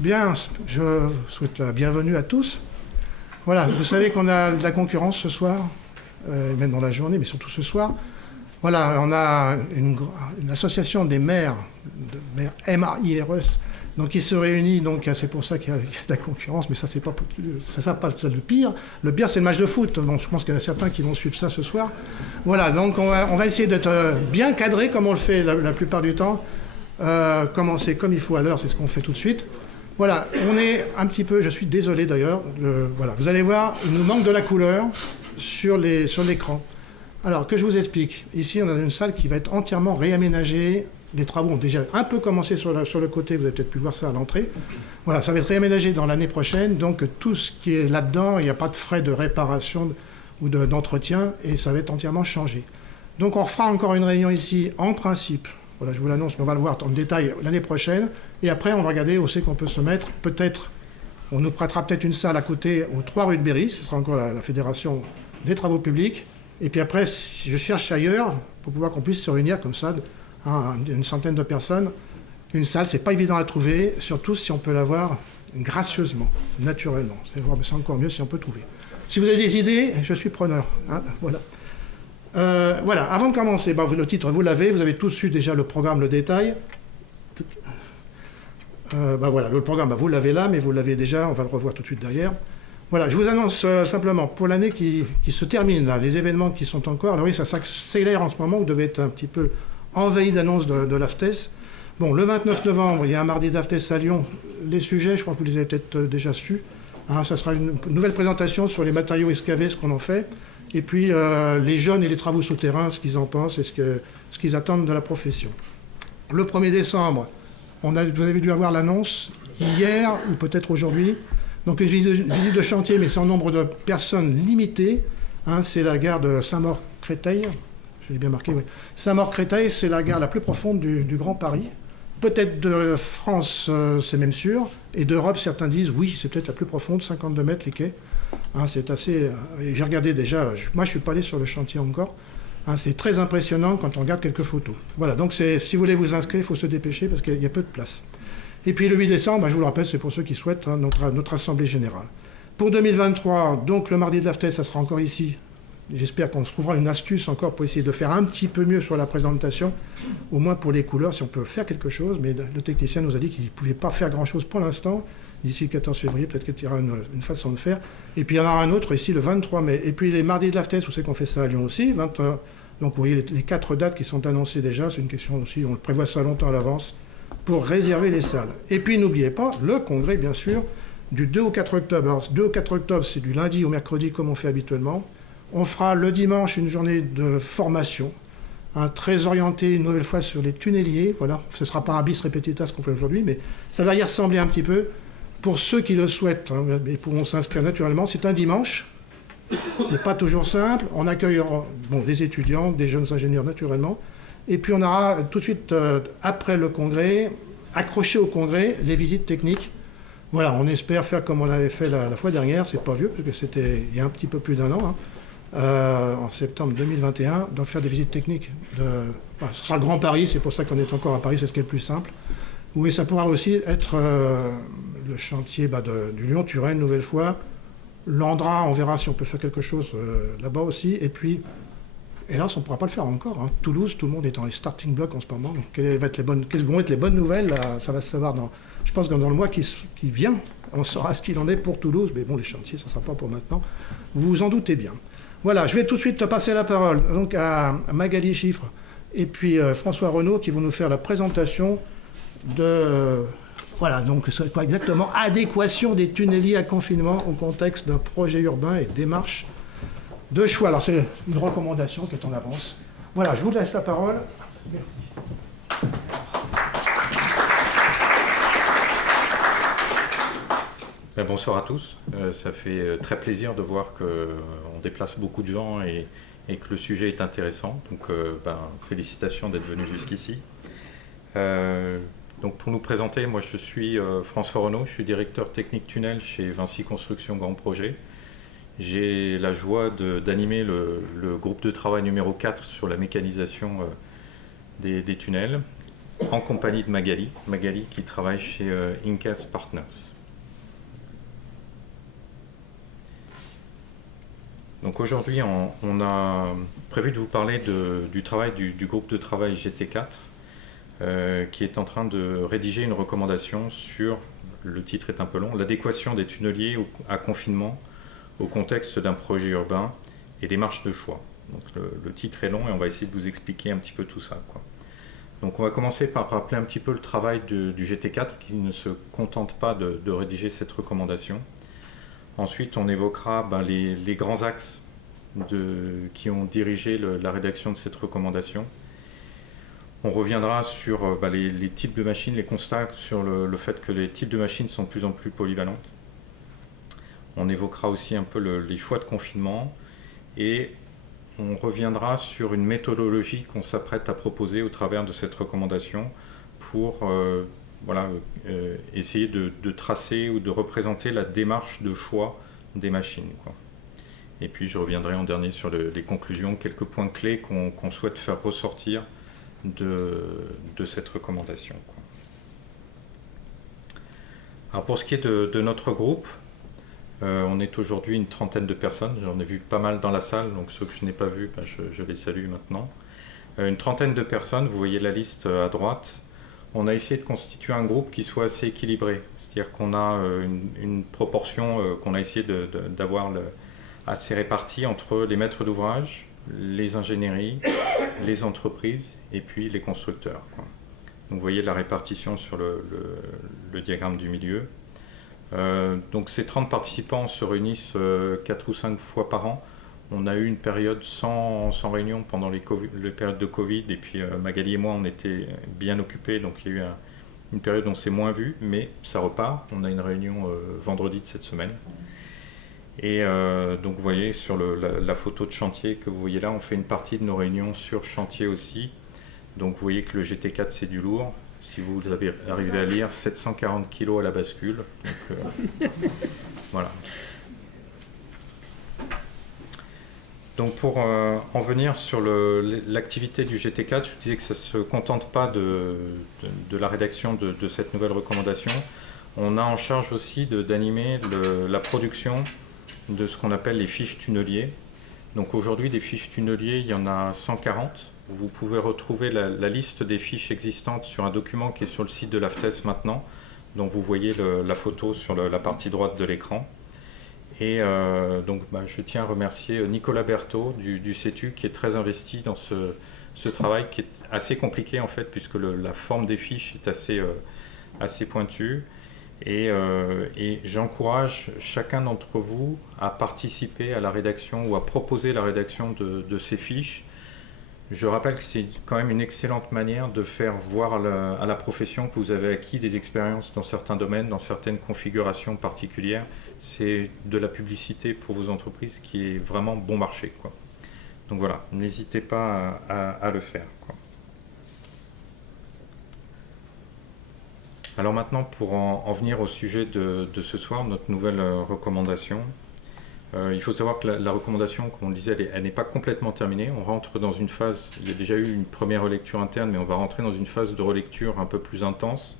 Bien, je souhaite la bienvenue à tous. Voilà, vous savez qu'on a de la concurrence ce soir, même dans la journée, mais surtout ce soir. Voilà, on a une association des maires, MAIRES, donc qui se réunit, donc c'est pour ça qu'il y a de la concurrence, mais ça c'est pas le pire. Le pire c'est le match de foot, donc je pense qu'il y en a certains qui vont suivre ça ce soir. Voilà, donc on va essayer d'être bien cadré comme on le fait la plupart du temps, commencer comme il faut à l'heure, c'est ce qu'on fait tout de suite. Voilà, on est un petit peu, je suis désolé d'ailleurs, voilà, vous allez voir, il nous manque de la couleur sur l'écran. Alors, que je vous explique, ici on a une salle qui va être entièrement réaménagée. Les travaux ont déjà un peu commencé sur le côté, vous avez peut-être pu voir ça à l'entrée. Voilà, ça va être réaménagé dans l'année prochaine, donc tout ce qui est là-dedans, il n'y a pas de frais de réparation ou d'entretien, et ça va être entièrement changé. Donc on refera encore une réunion ici, en principe, voilà, je vous l'annonce, mais on va le voir en détail l'année prochaine, et après on va regarder où c'est qu'on peut se mettre, peut-être, on nous prêtera peut-être une salle à côté, aux 3 rue de Berry, ce sera encore la Fédération des Travaux Publics, et puis après, si je cherche ailleurs, pour pouvoir qu'on puisse se réunir comme ça, une centaine de personnes, une salle, c'est pas évident à trouver, surtout si on peut l'avoir gracieusement, naturellement. C'est encore mieux si on peut trouver. Si vous avez des idées, je suis preneur. Hein, voilà. Voilà, avant de commencer, le titre, vous l'avez, vous avez tous eu déjà le programme, le détail. Voilà, le programme, vous l'avez là, mais vous l'avez déjà, on va le revoir tout de suite derrière. Voilà, je vous annonce simplement, pour l'année qui se termine, là, les événements qui sont encore, alors oui, ça s'accélère en ce moment, vous devez être un petit peu envahi d'annonces de l'AFTES. Bon, le 29 novembre, il y a un mardi d'AFTES à Lyon. Les sujets, je crois que vous les avez peut-être déjà su. Hein, ça sera une nouvelle présentation sur les matériaux excavés, ce qu'on en fait. Et puis, les jeunes et les travaux souterrains, ce qu'ils en pensent et ce qu'ils attendent de la profession. Le 1er décembre, vous avez dû avoir l'annonce hier ou peut-être aujourd'hui. Donc, une visite de chantier, mais sans nombre de personnes limitées. Hein, c'est la gare de Saint-Maur-Créteil. Je l'ai bien marqué, oui. Saint-Maur-Créteil, c'est la gare la plus profonde du Grand Paris. Peut-être de France, c'est même sûr. Et d'Europe, certains disent, oui, c'est peut-être la plus profonde, 52 mètres les quais. Hein, c'est assez... j'ai regardé déjà, moi je ne suis pas allé sur le chantier encore. Hein, c'est très impressionnant quand on regarde quelques photos. Voilà, donc si vous voulez vous inscrire, il faut se dépêcher parce qu'il y a peu de place. Et puis le 8 décembre, je vous le rappelle, c'est pour ceux qui souhaitent, hein, notre Assemblée Générale. Pour 2023, donc le mardi de l'AFTES, ça sera encore ici. J'espère qu'on se trouvera une astuce encore pour essayer de faire un petit peu mieux sur la présentation, au moins pour les couleurs, si on peut faire quelque chose. Mais le technicien nous a dit qu'il ne pouvait pas faire grand-chose pour l'instant. D'ici le 14 février, peut-être qu'il y aura une façon de faire. Et puis il y en aura un autre ici le 23 mai. Et puis les mardis de l'AFTES, vous savez qu'on fait ça à Lyon aussi. Donc vous voyez les 4 dates qui sont annoncées déjà. C'est une question aussi, on prévoit ça longtemps à l'avance, pour réserver les salles. Et puis n'oubliez pas, le congrès, bien sûr, du 2 au 4 octobre. Alors 2 au 4 octobre, c'est du lundi au mercredi, comme on fait habituellement. On fera le dimanche une journée de formation, très orientée une nouvelle fois sur les tunneliers. Voilà, ce ne sera pas un bis repetita ce qu'on fait aujourd'hui, mais ça va y ressembler un petit peu. Pour ceux qui le souhaitent, hein, et pourront s'inscrire naturellement, c'est un dimanche. C'est pas toujours simple. On accueille des étudiants, des jeunes ingénieurs naturellement. Et puis on aura tout de suite, après le congrès, accroché au congrès, les visites techniques. Voilà, on espère faire comme on avait fait la fois dernière. C'est pas vieux, parce que c'était il y a un petit peu plus d'1 an. Hein. En septembre 2021, donc faire des visites techniques. Ce sera le Grand Paris, c'est pour ça qu'on est encore à Paris, c'est ce qui est le plus simple. Oui, ça pourra aussi être le chantier du Lyon-Turin, une nouvelle fois. L'Andra, on verra si on peut faire quelque chose là-bas aussi. Et puis, hélas, on ne pourra pas le faire encore. Hein. Toulouse, tout le monde est dans les starting blocks en ce moment. Donc, quelles vont être les bonnes nouvelles là, ça va se savoir je pense que dans le mois qui vient. On saura ce qu'il en est pour Toulouse. Mais bon, les chantiers, ça ne sera pas pour maintenant. Vous vous en doutez bien. Voilà, je vais tout de suite passer la parole donc, à Magali Chiffre et puis François Renaud qui vont nous faire la présentation de... voilà, donc c'est quoi exactement? Adéquation des tunneliers à confinement au contexte d'un projet urbain et démarche de choix. Alors c'est une recommandation qui est en avance. Voilà, je vous laisse la parole. Merci. Bonsoir à tous. Ça fait très plaisir de voir qu'on déplace beaucoup de gens et que le sujet est intéressant. Donc, félicitations d'être venu jusqu'ici. Donc, pour nous présenter, moi je suis François Renaud, je suis directeur technique tunnel chez Vinci Construction Grand Projet. J'ai la joie d'animer le groupe de travail numéro 4 sur la mécanisation des tunnels. en compagnie de Magali qui travaille chez Incas Partners. Donc aujourd'hui, on a prévu de vous parler du travail du groupe de travail GT4 qui est en train de rédiger une recommandation sur, le titre est un peu long, l'adéquation des tunneliers à confinement au contexte d'un projet urbain et des marges de choix. Donc le titre est long et on va essayer de vous expliquer un petit peu tout ça, quoi. Donc on va commencer par rappeler un petit peu le travail du GT4 qui ne se contente pas de rédiger cette recommandation. Ensuite, on évoquera les grands axes qui ont dirigé la rédaction de cette recommandation. On reviendra sur les types de machines, les constats sur le fait que les types de machines sont de plus en plus polyvalentes. On évoquera aussi un peu les choix de confinement et on reviendra sur une méthodologie qu'on s'apprête à proposer au travers de cette recommandation pour essayer de tracer ou de représenter la démarche de choix des machines, quoi. Et puis je reviendrai en dernier sur les conclusions, quelques points clés qu'on souhaite faire ressortir de cette recommandation, quoi. Alors pour ce qui est de notre groupe, on est aujourd'hui une trentaine de personnes, j'en ai vu pas mal dans la salle, donc ceux que je n'ai pas vus, je les salue maintenant. Une trentaine de personnes, vous voyez la liste à droite. On a essayé de constituer un groupe qui soit assez équilibré, c'est-à-dire qu'on a une proportion qu'on a essayé d'avoir assez répartie entre les maîtres d'ouvrage, les ingénieries, les entreprises et puis les constructeurs, quoi. Donc vous voyez la répartition sur le diagramme du milieu. Donc ces 30 participants se réunissent 4 ou 5 fois par an. On a eu une période sans réunion pendant les périodes de Covid, et puis Magali et moi on était bien occupés, donc il y a eu une période où on s'est moins vu, mais ça repart. On a une réunion vendredi de cette semaine. Et donc vous voyez sur la photo de chantier que vous voyez là, on fait une partie de nos réunions sur chantier aussi. Donc vous voyez que le GT4 c'est du lourd. Si vous avez arrivé à lire, 740 kg à la bascule. Donc, voilà. Donc pour en venir sur l'activité du GT4, je vous disais que ça ne se contente pas de la rédaction de cette nouvelle recommandation. On a en charge aussi d'animer la production de ce qu'on appelle les fiches tunneliers. Donc aujourd'hui, des fiches tunneliers, il y en a 140. Vous pouvez retrouver la liste des fiches existantes sur un document qui est sur le site de l'AFTES maintenant, dont vous voyez la photo sur la partie droite de l'écran. Et donc je tiens à remercier Nicolas Berthaud du CETU qui est très investi dans ce travail qui est assez compliqué en fait, puisque la forme des fiches est assez pointue. Et j'encourage chacun d'entre vous à participer à la rédaction ou à proposer la rédaction de ces fiches. Je rappelle que c'est quand même une excellente manière de faire voir à la profession que vous avez acquis des expériences dans certains domaines, dans certaines configurations particulières. C'est de la publicité pour vos entreprises qui est vraiment bon marché, quoi. Donc voilà, n'hésitez pas à le faire, quoi. Alors maintenant, pour en venir au sujet de ce soir, notre nouvelle recommandation. Il faut savoir que la recommandation, comme on le disait, elle n'est pas complètement terminée. On rentre dans une phase, il y a déjà eu une première relecture interne, mais on va rentrer dans une phase de relecture un peu plus intense.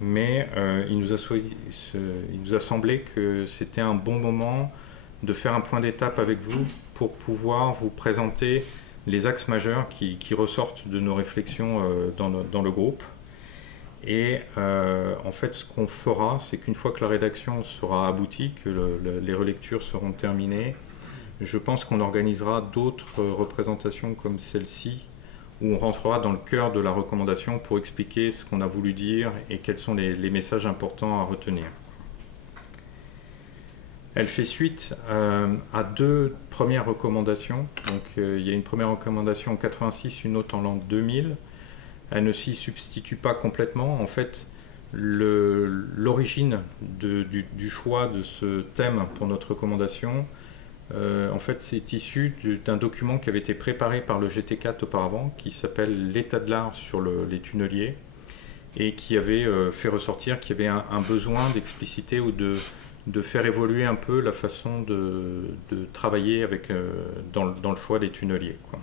Mais il nous a semblé que c'était un bon moment de faire un point d'étape avec vous pour pouvoir vous présenter les axes majeurs qui ressortent de nos réflexions dans le groupe. Et en fait, ce qu'on fera, c'est qu'une fois que la rédaction sera aboutie, que les relectures seront terminées, je pense qu'on organisera d'autres représentations comme celle-ci, où on rentrera dans le cœur de la recommandation pour expliquer ce qu'on a voulu dire et quels sont les messages importants à retenir. Elle fait suite à deux premières recommandations. Donc, il y a une première recommandation en 86, une autre en l'an 2000. Elle ne s'y substitue pas complètement. En fait, l'origine du choix de ce thème pour notre recommandation, en fait, c'est issu d'un document qui avait été préparé par le GT4 auparavant, qui s'appelle l'état de l'art sur les tunneliers, et qui avait fait ressortir qu'il y avait un besoin d'expliciter ou de faire évoluer un peu la façon de travailler dans le choix des tunneliers, quoi.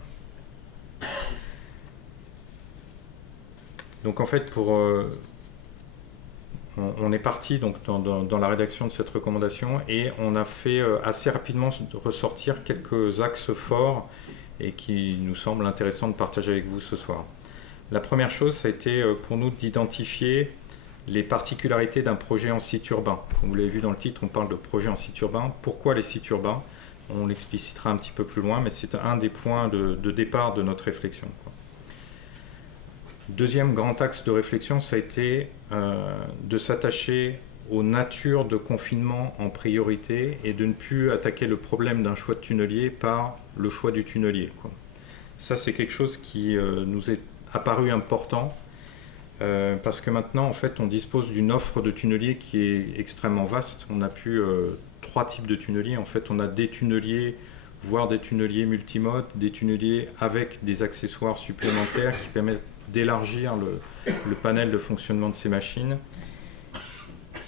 Donc en fait, on est parti donc, dans la rédaction de cette recommandation et on a fait assez rapidement ressortir quelques axes forts et qui nous semblent intéressants de partager avec vous ce soir. La première chose, ça a été pour nous d'identifier les particularités d'un projet en site urbain. Comme vous l'avez vu dans le titre, on parle de projet en site urbain. Pourquoi les sites urbains? On l'explicitera un petit peu plus loin, mais c'est un des points de départ de notre réflexion. Deuxième grand axe de réflexion, ça a été de s'attacher aux natures de confinement en priorité et de ne plus attaquer le problème d'un choix de tunnelier par le choix du tunnelier. Ça, c'est quelque chose qui nous est apparu important parce que maintenant, en fait, on dispose d'une offre de tunneliers qui est extrêmement vaste. On a pu 3 types de tunneliers. En fait, on a des tunneliers, voire des tunneliers multimodes, des tunneliers avec des accessoires supplémentaires qui permettent d'élargir le panel de fonctionnement de ces machines.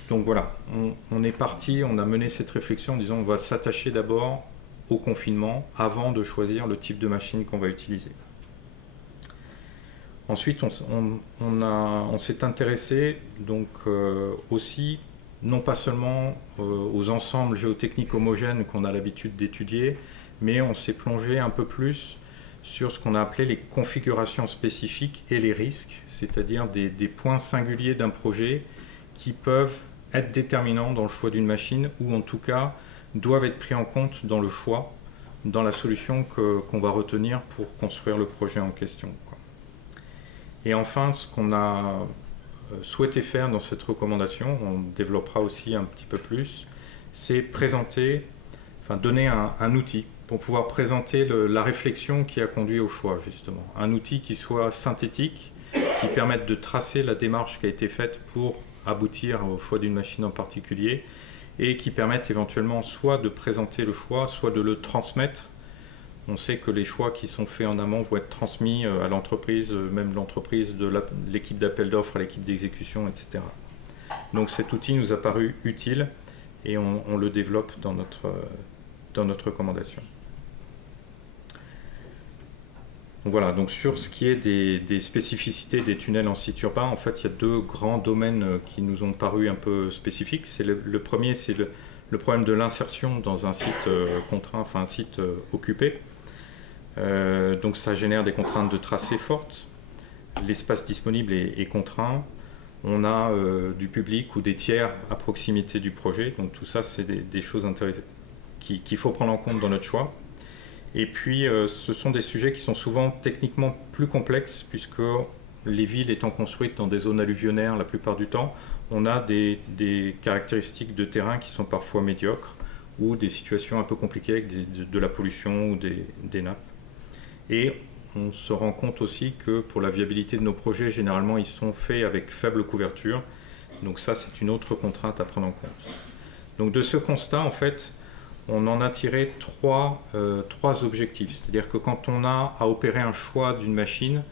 Donc voilà, on est parti, on a mené cette réflexion en disant on va s'attacher d'abord au confinement avant de choisir le type de machine qu'on va utiliser. Ensuite, on s'est intéressé donc aussi non pas seulement aux ensembles géotechniques homogènes qu'on a l'habitude d'étudier, mais on s'est plongé un peu plus sur ce qu'on a appelé les configurations spécifiques et les risques, c'est-à-dire des points singuliers d'un projet qui peuvent être déterminants dans le choix d'une machine ou en tout cas doivent être pris en compte dans le choix, dans la solution qu'on va retenir pour construire le projet en question. Et enfin, ce qu'on a souhaité faire dans cette recommandation, on développera aussi un petit peu plus, c'est donner un outil pour pouvoir présenter la réflexion qui a conduit au choix, justement. Un outil qui soit synthétique, qui permette de tracer la démarche qui a été faite pour aboutir au choix d'une machine en particulier, et qui permette éventuellement soit de présenter le choix, soit de le transmettre. On sait que les choix qui sont faits en amont vont être transmis à l'entreprise, même l'entreprise de l'équipe d'appel d'offres à l'équipe d'exécution, etc. Donc cet outil nous a paru utile et on le développe dans notre recommandation. Donc voilà, donc sur ce qui est des spécificités des tunnels en site urbain, en fait, il y a 2 grands domaines qui nous ont paru un peu spécifiques. Le premier, c'est le problème de l'insertion dans un site contraint, enfin un site occupé. Donc ça génère des contraintes de tracé fortes. L'espace disponible est contraint. On a du public ou des tiers à proximité du projet. Donc tout ça, c'est des choses intéressantes qu'il faut prendre en compte dans notre choix. Et puis, ce sont des sujets qui sont souvent techniquement plus complexes, puisque les villes étant construites dans des zones alluvionnaires la plupart du temps, on a des caractéristiques de terrain qui sont parfois médiocres, ou des situations un peu compliquées avec de la pollution ou des nappes. Et on se rend compte aussi que pour la viabilité de nos projets, généralement, ils sont faits avec faible couverture. Donc ça, c'est une autre contrainte à prendre en compte. Donc de ce constat, en fait, on en a tiré trois objectifs. C'est-à-dire que quand on a à opérer un choix d'une machine,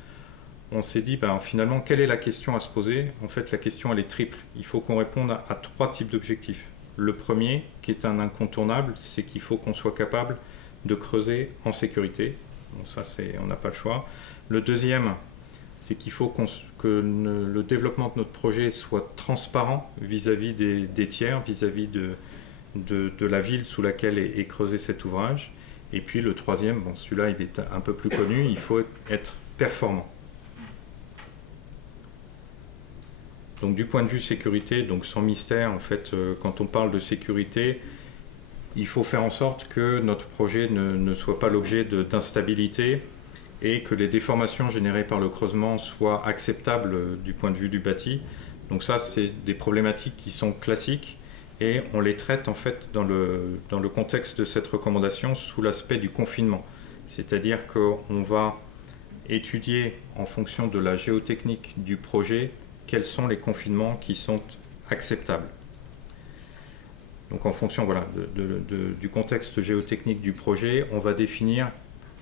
on s'est dit, finalement, quelle est la question à se poser? En fait, la question, elle est triple. Il faut qu'on réponde à 3 types d'objectifs. Le premier, qui est un incontournable, c'est qu'il faut qu'on soit capable de creuser en sécurité. Bon, ça, on n'a pas le choix. Le deuxième, c'est qu'il faut que le développement de notre projet soit transparent vis-à-vis des tiers, vis-à-vis de la ville sous laquelle est creusé cet ouvrage. Et puis le troisième, celui-là il est un peu plus connu, il faut être performant. Donc du point de vue sécurité, donc sans mystère, en fait, quand on parle de sécurité, il faut faire en sorte que notre projet ne soit pas l'objet d'instabilité et que les déformations générées par le creusement soient acceptables du point de vue du bâti. Donc ça, c'est des problématiques qui sont classiques et on les traite en fait dans le contexte de cette recommandation sous l'aspect du confinement. C'est-à-dire qu'on va étudier en fonction de la géotechnique du projet quels sont les confinements qui sont acceptables. Donc en fonction du contexte géotechnique du projet, on va définir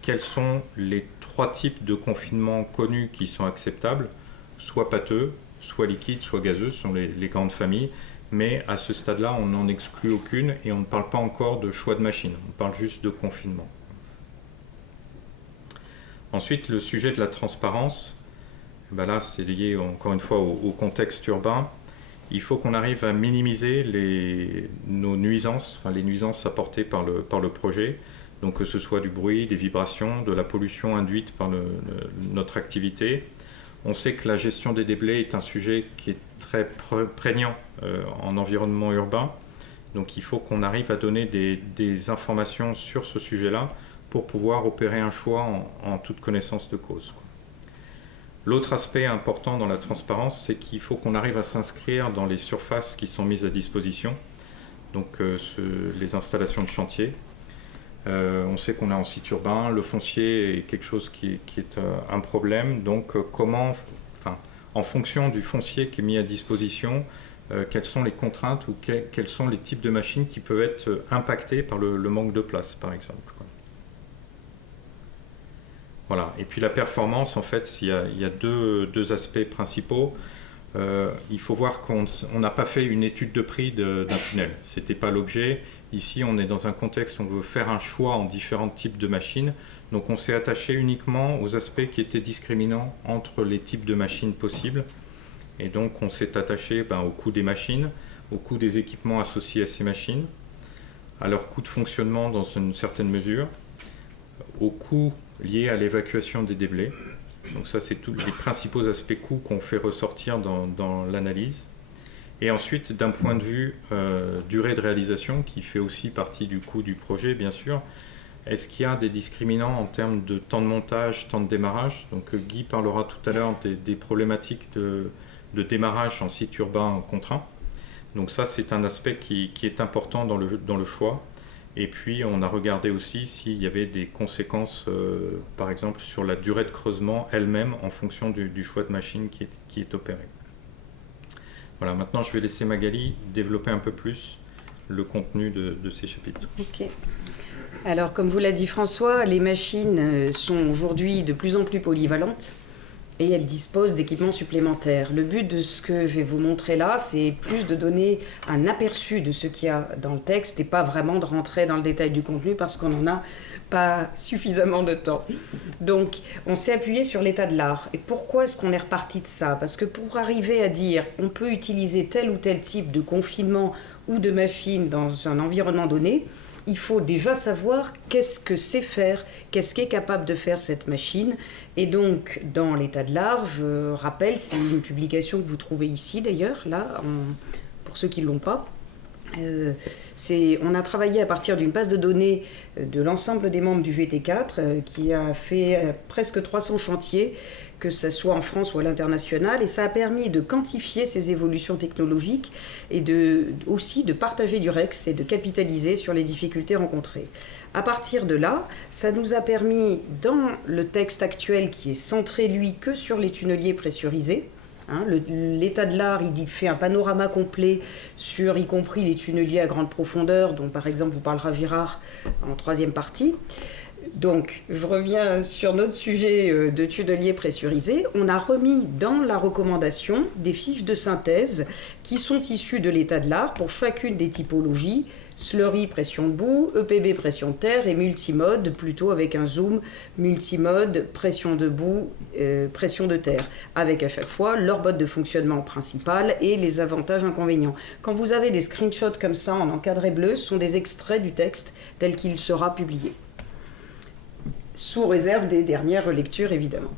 quels sont les 3 types de confinements connus qui sont acceptables, soit pâteux, soit liquide, soit gazeux, ce sont les grandes familles, mais à ce stade-là, on n'en exclut aucune et on ne parle pas encore de choix de machine, on parle juste de confinement. Ensuite, le sujet de la transparence. Ben là, c'est lié encore une fois au contexte urbain. Il faut qu'on arrive à minimiser nos nuisances, enfin les nuisances apportées par le projet, donc que ce soit du bruit, des vibrations, de la pollution induite par notre activité. On sait que la gestion des déblais est un sujet qui est très prégnant en environnement urbain, donc il faut qu'on arrive à donner des informations sur ce sujet-là pour pouvoir opérer un choix en toute connaissance de cause. L'autre aspect important dans la transparence, c'est qu'il faut qu'on arrive à s'inscrire dans les surfaces qui sont mises à disposition, donc les installations de chantier. On sait qu'on est en site urbain, le foncier est quelque chose qui est un problème, donc en fonction du foncier qui est mis à disposition, quelles sont les contraintes ou quels sont les types de machines qui peuvent être impactés par le manque de place, par exemple. Voilà. Et puis la performance, en fait, il y a deux aspects principaux. Il faut voir qu'on n'a pas fait une étude de prix d'un tunnel. Ce n'était pas l'objet. Ici, on est dans un contexte où on veut faire un choix en différents types de machines. Donc on s'est attaché uniquement aux aspects qui étaient discriminants entre les types de machines possibles. Et donc on s'est attaché au coût des machines, au coût des équipements associés à ces machines, à leur coût de fonctionnement dans une certaine mesure, au coût lié à l'évacuation des déblais. Donc ça, c'est tous les principaux aspects coûts qu'on fait ressortir dans l'analyse. Et ensuite, d'un point de vue durée de réalisation, qui fait aussi partie du coût du projet, bien sûr, est-ce qu'il y a des discriminants en termes de temps de montage, temps de démarrage? Donc Guy parlera tout à l'heure des problématiques de démarrage en site urbain contraint. Donc ça, c'est un aspect qui est important dans le choix. Et puis, on a regardé aussi s'il y avait des conséquences, par exemple, sur la durée de creusement elle-même en fonction du choix de machine qui est opéré. Voilà, maintenant, je vais laisser Magali développer un peu plus le contenu de ces chapitres. Ok. Alors, comme vous l'a dit François, les machines sont aujourd'hui de plus en plus polyvalentes et elles disposent d'équipements supplémentaires. Le but de ce que je vais vous montrer là, c'est plus de donner un aperçu de ce qu'il y a dans le texte et pas vraiment de rentrer dans le détail du contenu parce qu'on n'en a pas suffisamment de temps. Donc, on s'est appuyé sur l'état de l'art. Et pourquoi est-ce qu'on est reparti de ça? Parce que pour arriver à dire on peut utiliser tel ou tel type de confinement ou de machine dans un environnement donné, il faut déjà savoir qu'est-ce que c'est faire, qu'est-ce qu'est capable de faire cette machine. Et donc, dans l'état de l'art, je rappelle, c'est une publication que vous trouvez ici d'ailleurs, là, pour ceux qui ne l'ont pas. On a travaillé à partir d'une base de données de l'ensemble des membres du GT4 qui a fait presque 300 chantiers, que ce soit en France ou à l'international, et ça a permis de quantifier ces évolutions technologiques et aussi de partager du REX et de capitaliser sur les difficultés rencontrées. À partir de là, ça nous a permis, dans le texte actuel qui est centré, lui, que sur les tunneliers pressurisés, l'état de l'art, il fait un panorama complet sur, y compris les tunneliers à grande profondeur, dont par exemple vous parlera Gérard en troisième partie. Donc, je reviens sur notre sujet de tunneliers pressurisés. On a remis dans la recommandation des fiches de synthèse qui sont issues de l'état de l'art pour chacune des typologies, slurry pression de boue, EPB pression de terre et multimode, plutôt avec un zoom multimode pression de boue, pression de terre, avec à chaque fois leur mode de fonctionnement principal et les avantages inconvénients. Quand vous avez des screenshots comme ça en encadré bleu, ce sont des extraits du texte tel qu'il sera publié, sous réserve des dernières lectures évidemment.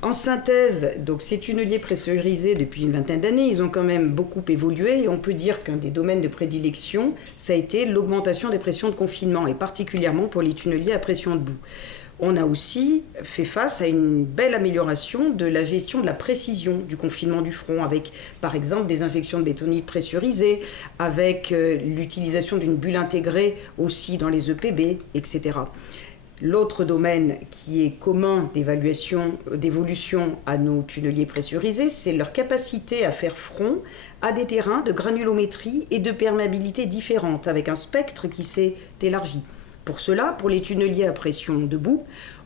En synthèse, donc ces tunneliers pressurisés depuis une vingtaine d'années, ils ont quand même beaucoup évolué et on peut dire qu'un des domaines de prédilection, ça a été l'augmentation des pressions de confinement et particulièrement pour les tunneliers à pression de boue. On a aussi fait face à une belle amélioration de la gestion de la précision du confinement du front avec par exemple des injections de bétonite pressurisées, avec l'utilisation d'une bulle intégrée aussi dans les EPB, etc. L'autre domaine qui est commun d'évolution à nos tunneliers pressurisés, c'est leur capacité à faire front à des terrains de granulométrie et de perméabilité différentes, avec un spectre qui s'est élargi. Pour cela, pour les tunneliers à pression de boue,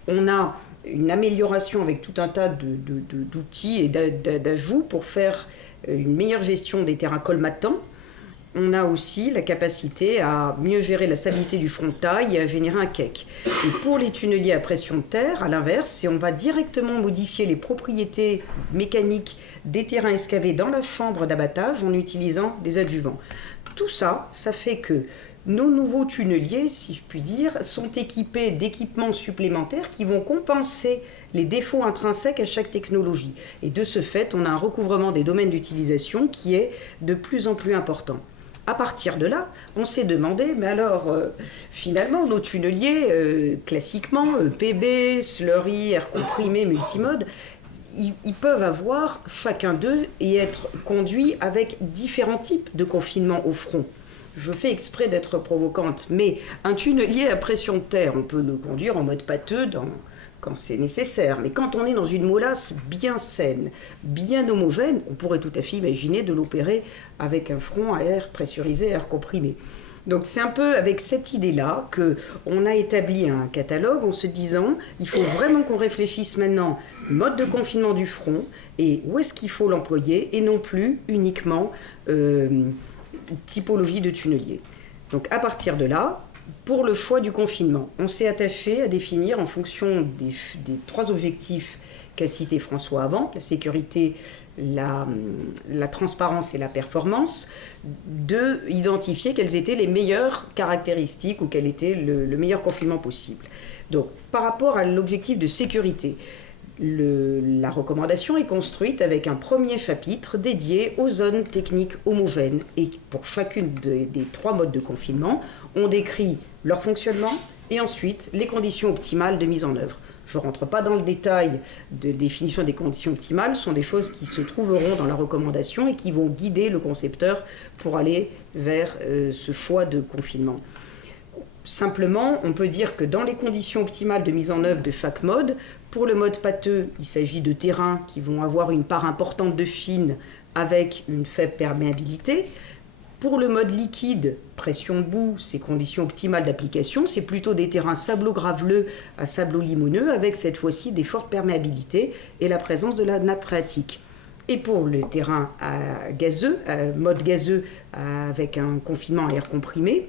on a une amélioration avec tout un tas d'outils et d'ajouts pour faire une meilleure gestion des terrains colmatants, on a aussi la capacité à mieux gérer la stabilité du frontail et à générer un cake. Et pour les tunneliers à pression de terre, à l'inverse, on va directement modifier les propriétés mécaniques des terrains excavés dans la chambre d'abattage en utilisant des adjuvants. Tout ça, ça fait que nos nouveaux tunneliers, si je puis dire, sont équipés d'équipements supplémentaires qui vont compenser les défauts intrinsèques à chaque technologie. Et de ce fait, on a un recouvrement des domaines d'utilisation qui est de plus en plus important. À partir de là, on s'est demandé, mais alors, finalement, nos tunneliers, classiquement, PB, slurry, air comprimé, multimode, ils peuvent avoir chacun d'eux et être conduits avec différents types de confinement au front. Je fais exprès d'être provocante, mais un tunnelier à pression de terre, on peut le conduire en mode pâteux quand c'est nécessaire. Mais quand on est dans une molasse bien saine, bien homogène, on pourrait tout à fait imaginer de l'opérer avec un front à air pressurisé, air comprimé. Donc c'est un peu avec cette idée-là qu'on a établi un catalogue en se disant il faut vraiment qu'on réfléchisse maintenant mode de confinement du front et où est-ce qu'il faut l'employer et non plus uniquement typologie de tunnelier. Donc à partir de là, pour le choix du confinement, on s'est attaché à définir en fonction des 3 objectifs qu'a cité François avant, la sécurité, la transparence et la performance, de identifier quelles étaient les meilleures caractéristiques ou quel était le meilleur confinement possible. Donc par rapport à l'objectif de sécurité, la recommandation est construite avec un premier chapitre dédié aux zones techniques homogènes. Et pour chacune des 3 modes de confinement, on décrit leur fonctionnement et ensuite les conditions optimales de mise en œuvre. Je ne rentre pas dans le détail de définition des conditions optimales, ce sont des choses qui se trouveront dans la recommandation et qui vont guider le concepteur pour aller vers ce choix de confinement. Simplement, on peut dire que dans les conditions optimales de mise en œuvre de chaque mode, pour le mode pâteux, il s'agit de terrains qui vont avoir une part importante de fines avec une faible perméabilité. Pour le mode liquide, pression de boue, ces conditions optimales d'application, c'est plutôt des terrains sablo-graveleux à sablo-limoneux avec cette fois-ci des fortes perméabilités et la présence de la nappe phréatique. Et pour le terrain gazeux, mode gazeux avec un confinement à air comprimé,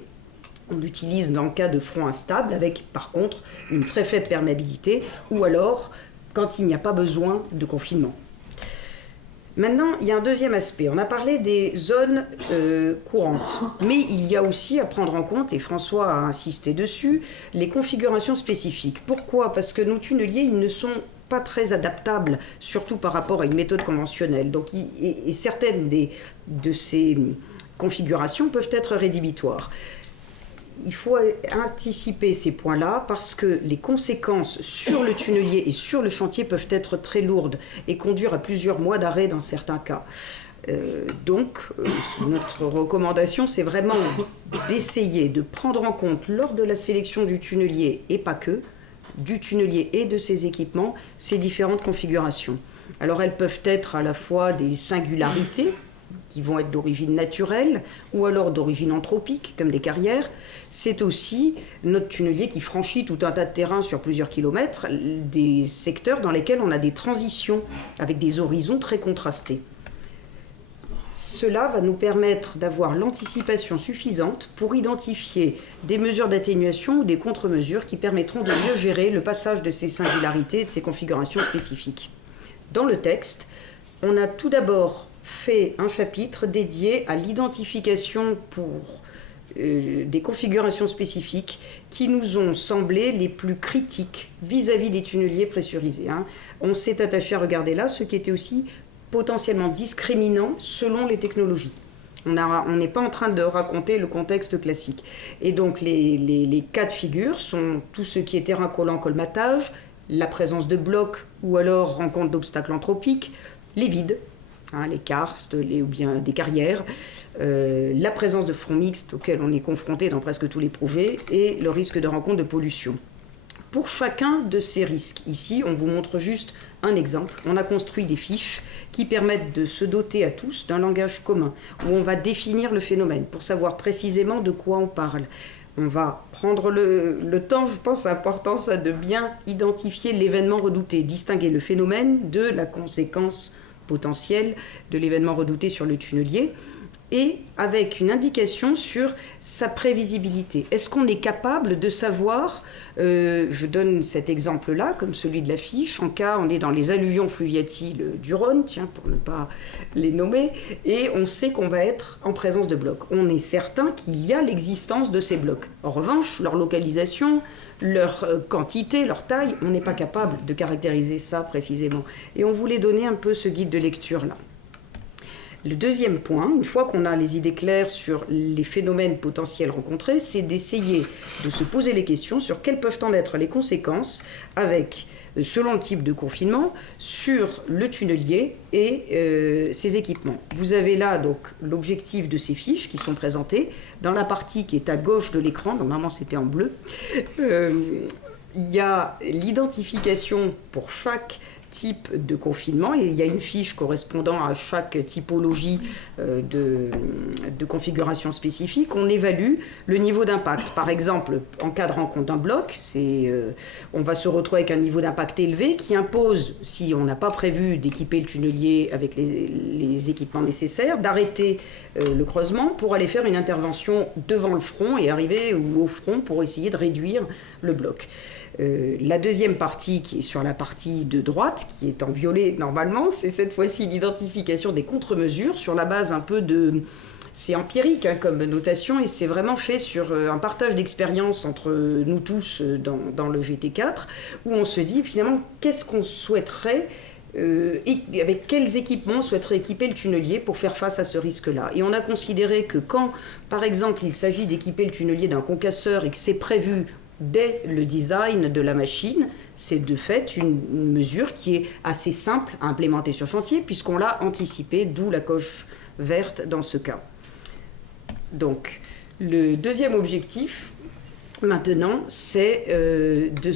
on l'utilise dans le cas de front instable avec par contre une très faible perméabilité ou alors quand il n'y a pas besoin de confinement. Maintenant, il y a un deuxième aspect. On a parlé des zones courantes, mais il y a aussi à prendre en compte, et François a insisté dessus, les configurations spécifiques. Pourquoi ? Parce que nos tunneliers, ils ne sont pas très adaptables, surtout par rapport à une méthode conventionnelle. Donc, et certaines de ces configurations peuvent être rédhibitoires. Il faut anticiper ces points-là parce que les conséquences sur le tunnelier et sur le chantier peuvent être très lourdes et conduire à plusieurs mois d'arrêt dans certains cas. Donc, notre recommandation, c'est vraiment d'essayer de prendre en compte lors de la sélection du tunnelier, et pas que, du tunnelier et de ses équipements, ces différentes configurations. Alors, elles peuvent être à la fois des singularités, qui vont être d'origine naturelle ou alors d'origine anthropique, comme des carrières. C'est aussi notre tunnelier qui franchit tout un tas de terrains sur plusieurs kilomètres, des secteurs dans lesquels on a des transitions avec des horizons très contrastés. Cela va nous permettre d'avoir l'anticipation suffisante pour identifier des mesures d'atténuation ou des contre-mesures qui permettront de mieux gérer le passage de ces singularités et de ces configurations spécifiques. Dans le texte, on a tout d'abord fait un chapitre dédié à l'identification pour des configurations spécifiques qui nous ont semblé les plus critiques vis-à-vis des tunneliers pressurisés. On s'est attaché à regarder là ce qui était aussi potentiellement discriminant selon les technologies. On n'est pas en train de raconter le contexte classique. Et donc les cas de figure sont tout ce qui est terrain collant, colmatage, la présence de blocs ou alors rencontre d'obstacles anthropiques, les vides, les karstes ou bien des carrières, la présence de fronts mixtes auxquels on est confronté dans presque tous les projets et le risque de rencontre de pollution. Pour chacun de ces risques, ici, on vous montre juste un exemple. On a construit des fiches qui permettent de se doter à tous d'un langage commun où on va définir le phénomène pour savoir précisément de quoi on parle. On va prendre le temps, je pense, c'est important ça, de bien identifier l'événement redouté, distinguer le phénomène de la conséquence potentielle de l'événement redouté sur le tunnelier. et avec une indication sur sa prévisibilité. Est-ce qu'on est capable de savoir, je donne cet exemple-là, comme celui de la fiche, en cas on est dans les alluvions fluviatiles du Rhône, tiens, pour ne pas les nommer, et on sait qu'on va être en présence de blocs. On est certain qu'il y a l'existence de ces blocs. En revanche, leur localisation, leur quantité, leur taille, on n'est pas capable de caractériser ça précisément. Et on voulait donner un peu ce guide de lecture-là. Le deuxième point, une fois qu'on a les idées claires sur les phénomènes potentiels rencontrés, c'est d'essayer de se poser les questions sur quelles peuvent en être les conséquences avec, selon le type de confinement, sur le tunnelier et ses équipements. Vous avez là donc l'objectif de ces fiches qui sont présentées. Dans la partie qui est à gauche de l'écran, normalement c'était en bleu, il y a l'identification pour chaque type de confinement, et il y a une fiche correspondant à chaque typologie de configuration spécifique. On évalue le niveau d'impact. Par exemple, en cas de rencontre d'un bloc, on va se retrouver avec un niveau d'impact élevé qui impose, si on n'a pas prévu d'équiper le tunnelier avec les équipements nécessaires, d'arrêter le creusement pour aller faire une intervention devant le front et arriver au front pour essayer de réduire le bloc. La deuxième partie, qui est sur la partie de droite, qui est en violet normalement, c'est cette fois-ci l'identification des contre-mesures sur la base un peu de... C'est empirique comme notation, et c'est vraiment fait sur un partage d'expérience entre nous tous dans le GT4, où on se dit finalement qu'est-ce qu'on souhaiterait et avec quels équipements on souhaiterait équiper le tunnelier pour faire face à ce risque-là. Et on a considéré que quand, par exemple, il s'agit d'équiper le tunnelier d'un concasseur et que c'est prévu dès le design de la machine, c'est de fait une mesure qui est assez simple à implémenter sur chantier puisqu'on l'a anticipé, d'où la coche verte dans ce cas. Donc, le deuxième objectif, maintenant, c'est de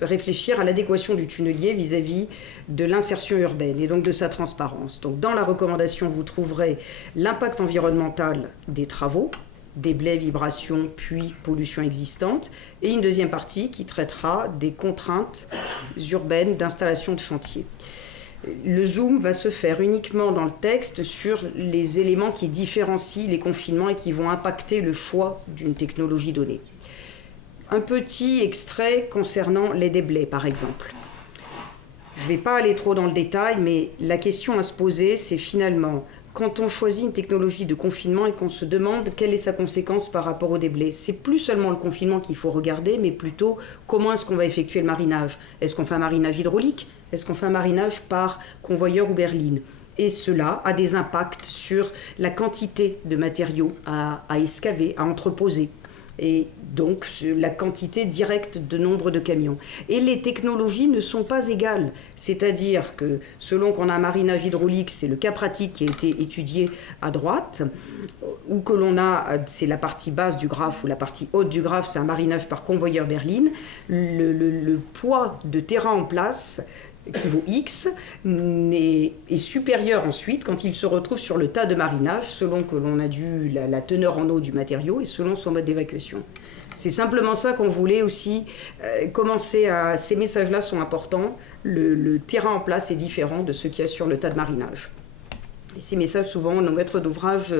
réfléchir à l'adéquation du tunnelier vis-à-vis de l'insertion urbaine et donc de sa transparence. Donc, dans la recommandation, vous trouverez l'impact environnemental des travaux, déblais, vibrations, puits, pollution existante, et une deuxième partie qui traitera des contraintes urbaines d'installation de chantier. Le zoom va se faire uniquement dans le texte sur les éléments qui différencient les confinements et qui vont impacter le choix d'une technologie donnée. Un petit extrait concernant les déblais, par exemple. Je ne vais pas aller trop dans le détail, mais la question à se poser, c'est finalement, quand on choisit une technologie de confinement et qu'on se demande quelle est sa conséquence par rapport au déblai, c'est plus seulement le confinement qu'il faut regarder, mais plutôt comment est-ce qu'on va effectuer le marinage. Est-ce qu'on fait un marinage hydraulique ? Est-ce qu'on fait un marinage par convoyeur ou berline ? Et cela a des impacts sur la quantité de matériaux à escaver, à entreposer. Et donc la quantité directe de nombre de camions. Et les technologies ne sont pas égales. C'est-à-dire que selon qu'on a un marinage hydraulique, c'est le cas pratique qui a été étudié à droite, ou que l'on a, c'est la partie basse du graphe ou la partie haute du graphe, c'est un marinage par convoyeur berline. Le poids de terrain en place qui vaut X, est supérieur ensuite quand il se retrouve sur le tas de marinage, selon que l'on a la teneur en eau du matériau et selon son mode d'évacuation. C'est simplement ça qu'on voulait aussi commencer à... Ces messages-là sont importants. Le terrain en place est différent de ce qu'il y a sur le tas de marinage. Et ces messages, souvent, nos maîtres d'ouvrage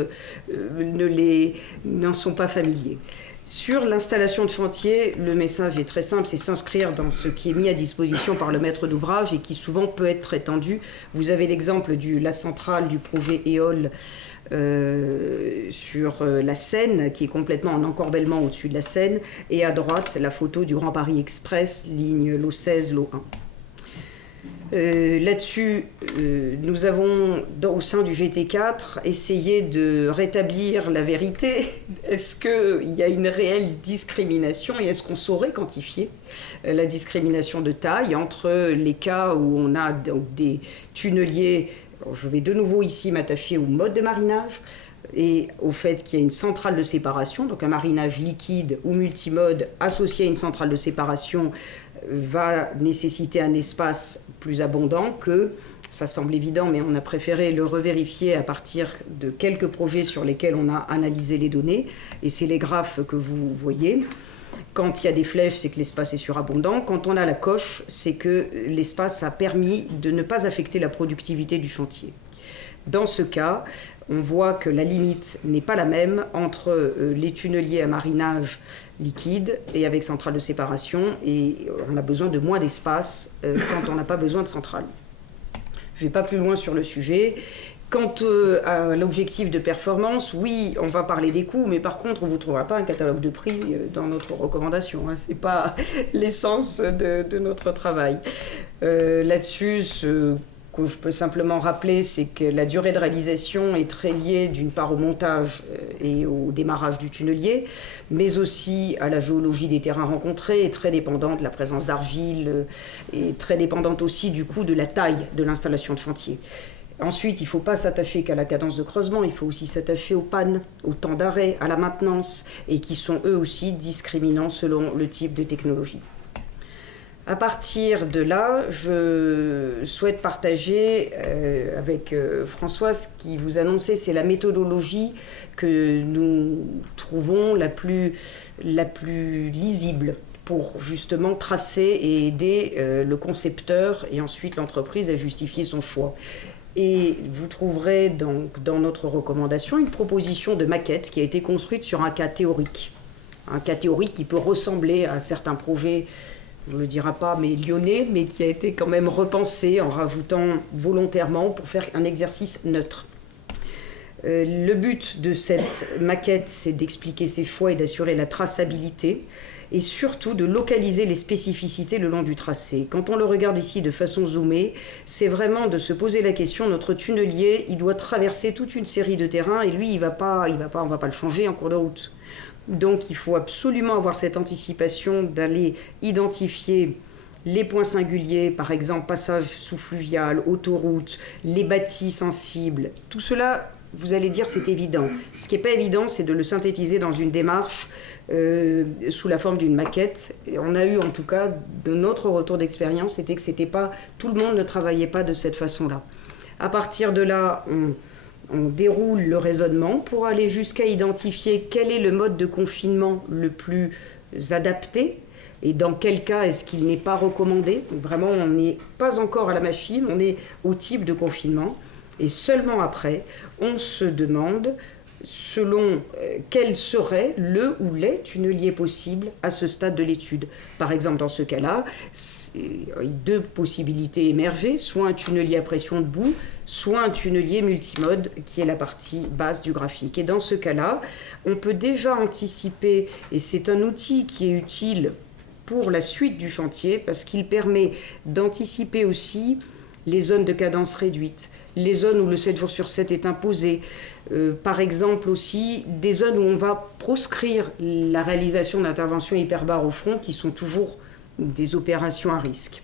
n'en sont pas familiers. Sur l'installation de chantier, le message est très simple, c'est s'inscrire dans ce qui est mis à disposition par le maître d'ouvrage et qui souvent peut être étendu. Vous avez l'exemple de la centrale du projet EOL sur la Seine, qui est complètement en encorbellement au-dessus de la Seine, et à droite, la photo du Grand Paris Express, ligne lot 16, lot 1. Là-dessus, nous avons, au sein du GT4, essayé de rétablir la vérité. Est-ce qu'il y a une réelle discrimination et est-ce qu'on saurait quantifier la discrimination de taille entre les cas où on a des tunneliers? Alors, je vais de nouveau ici m'attacher au mode de marinage et au fait qu'il y a une centrale de séparation, donc un marinage liquide ou multimode associé à une centrale de séparation va nécessiter un espace plus abondant que, ça semble évident, mais on a préféré le revérifier à partir de quelques projets sur lesquels on a analysé les données, et c'est les graphes que vous voyez. Quand il y a des flèches, c'est que l'espace est surabondant. Quand on a la coche, c'est que l'espace a permis de ne pas affecter la productivité du chantier. Dans ce cas, on voit que la limite n'est pas la même entre les tunneliers à marinage liquide et avec centrale de séparation, et on a besoin de moins d'espace quand on n'a pas besoin de centrale. Je ne vais pas plus loin sur le sujet. Quant à l'objectif de performance, oui, on va parler des coûts, mais par contre, on ne vous trouvera pas un catalogue de prix dans notre recommandation. Ce n'est pas l'essence de notre travail. Là-dessus, ce que je peux simplement rappeler, c'est que la durée de réalisation est très liée d'une part au montage et au démarrage du tunnelier, mais aussi à la géologie des terrains rencontrés, et très dépendante de la présence d'argile, et très dépendante aussi du coût de la taille de l'installation de chantier. Ensuite, il ne faut pas s'attacher qu'à la cadence de creusement, il faut aussi s'attacher aux pannes, au temps d'arrêt, à la maintenance, et qui sont eux aussi discriminants selon le type de technologie. À partir de là, je souhaite partager avec François ce qui vous annonçait, c'est la méthodologie que nous trouvons la plus lisible pour justement tracer et aider le concepteur et ensuite l'entreprise à justifier son choix. Et vous trouverez donc dans notre recommandation une proposition de maquette qui a été construite sur un cas théorique. Un cas théorique qui peut ressembler à certains projets, on ne le dira pas, mais lyonnais, mais qui a été quand même repensé en rajoutant volontairement pour faire un exercice neutre. Le but de cette maquette, c'est d'expliquer ses choix et d'assurer la traçabilité, et surtout de localiser les spécificités le long du tracé. Quand on le regarde ici de façon zoomée, c'est vraiment de se poser la question, notre tunnelier, il doit traverser toute une série de terrains, et lui, on va pas le changer en cours de route. Donc il faut absolument avoir cette anticipation d'aller identifier les points singuliers, par exemple passage sous-fluvial, autoroute, les bâtis sensibles, tout cela, vous allez dire c'est évident. Ce qui n'est pas évident, c'est de le synthétiser dans une démarche sous la forme d'une maquette. Et on a eu en tout cas, de notre retour d'expérience, c'était que c'était pas, tout le monde ne travaillait pas de cette façon-là. À partir de là, on déroule le raisonnement pour aller jusqu'à identifier quel est le mode de confinement le plus adapté et dans quel cas est-ce qu'il n'est pas recommandé. Donc vraiment, on n'est pas encore à la machine, on est au type de confinement. Et seulement après, on se demande selon quel serait le ou les tunneliers possibles à ce stade de l'étude. Par exemple, dans ce cas-là, deux possibilités émergées, soit un tunnelier à pression debout, soit un tunnelier multimode, qui est la partie basse du graphique. Et dans ce cas-là, on peut déjà anticiper, et c'est un outil qui est utile pour la suite du chantier, parce qu'il permet d'anticiper aussi les zones de cadence réduite, les zones où le 7 jours sur 7 est imposé, par exemple aussi des zones où on va proscrire la réalisation d'interventions hyperbares au front, qui sont toujours des opérations à risque.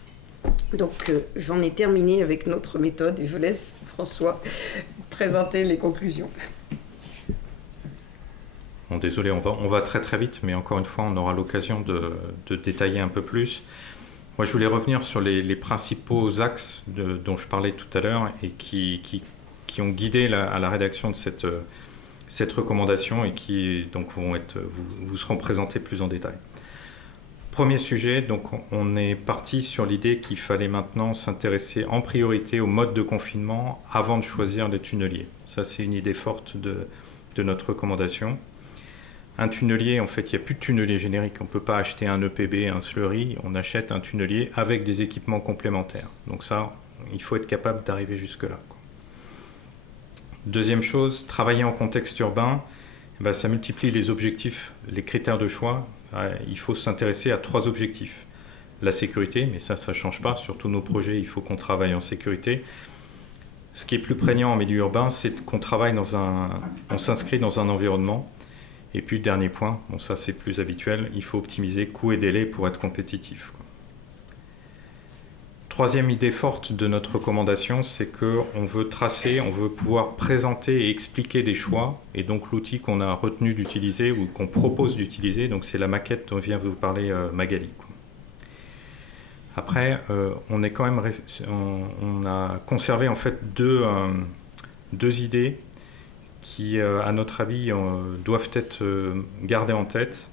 Donc j'en ai terminé avec notre méthode et je laisse François présenter les conclusions. Bon, désolé, on va très très vite, mais encore une fois, on aura l'occasion de détailler un peu plus. Moi, je voulais revenir sur les principaux axes dont je parlais tout à l'heure et qui ont guidé à la rédaction de cette recommandation et qui donc vous seront présentés plus en détail. Premier sujet, donc on est parti sur l'idée qu'il fallait maintenant s'intéresser en priorité au mode de confinement avant de choisir le tunnelier. Ça, c'est une idée forte de notre recommandation. Un tunnelier, en fait, il n'y a plus de tunnelier générique. On ne peut pas acheter un EPB, un slurry. On achète un tunnelier avec des équipements complémentaires. Donc ça, il faut être capable d'arriver jusque-là. Deuxième chose, travailler en contexte urbain, ça multiplie les objectifs, les critères de choix. Il faut s'intéresser à 3 objectifs. La sécurité, mais ça ne change pas. Sur tous nos projets, il faut qu'on travaille en sécurité. Ce qui est plus prégnant en milieu urbain, c'est qu'on travaille on s'inscrit dans un environnement. Et puis, dernier point, bon ça c'est plus habituel, il faut optimiser coût et délai pour être compétitif. Troisième idée forte de notre recommandation, c'est qu'on veut tracer, on veut pouvoir présenter et expliquer des choix. Et donc l'outil qu'on a retenu d'utiliser ou qu'on propose d'utiliser, donc c'est la maquette dont vient vous parler Magali. Après, on a conservé en fait deux idées qui, à notre avis, doivent être gardées en tête.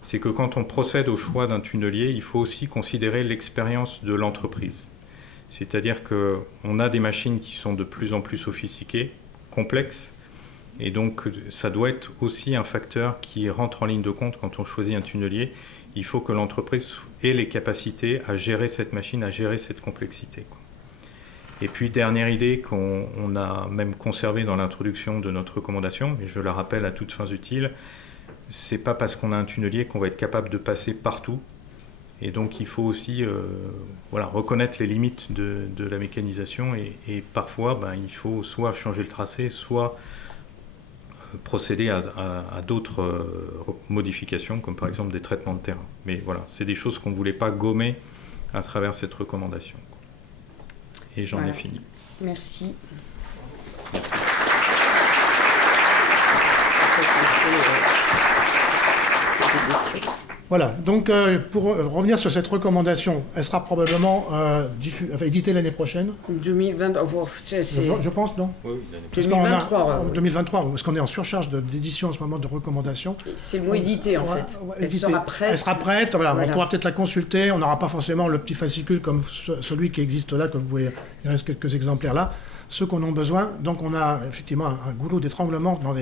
C'est que quand on procède au choix d'un tunnelier, il faut aussi considérer l'expérience de l'entreprise. C'est-à-dire qu'on a des machines qui sont de plus en plus sophistiquées, complexes, Et donc, ça doit être aussi un facteur qui rentre en ligne de compte quand on choisit un tunnelier. Il faut que l'entreprise ait les capacités à gérer cette machine, à gérer cette complexité, quoi. Et puis, dernière idée qu'on a même conservée dans l'introduction de notre recommandation, mais je la rappelle à toutes fins utiles, c'est pas parce qu'on a un tunnelier qu'on va être capable de passer partout. Et donc, il faut aussi reconnaître les limites de la mécanisation. Et parfois, il faut soit changer le tracé, soit procéder à d'autres modifications, comme par exemple des traitements de terrain. Mais voilà, c'est des choses qu'on ne voulait pas gommer à travers cette recommandation. Et j'en ai fini. Merci. Merci. Voilà, donc pour revenir sur cette recommandation, elle sera probablement éditée l'année prochaine. 2020, je pense, non? Oui, 2023. 2023, parce qu'on est en surcharge d'édition en ce moment de recommandations. C'est le mot édité, en fait. Elle sera prête, voilà. On pourra peut-être la consulter, on n'aura pas forcément le petit fascicule comme celui qui existe là, comme vous voyez, il reste quelques exemplaires là, ceux qu'on a besoin. Donc on a effectivement un goulot d'étranglement dans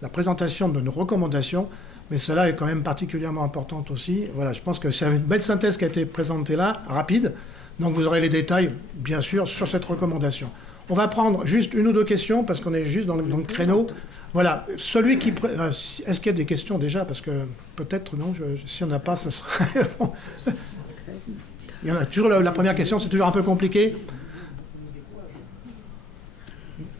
la présentation de nos recommandations. Mais cela est quand même particulièrement importante aussi. Voilà, je pense que c'est une belle synthèse qui a été présentée là, rapide. Donc vous aurez les détails, bien sûr, sur cette recommandation. On va prendre juste une ou deux questions, parce qu'on est juste dans le créneau. Voilà, celui qui... Est-ce qu'il y a des questions déjà? Parce que peut-être, non, si on n'a pas, ça sera... Bon. Il y en a toujours, la première question, c'est toujours un peu compliqué.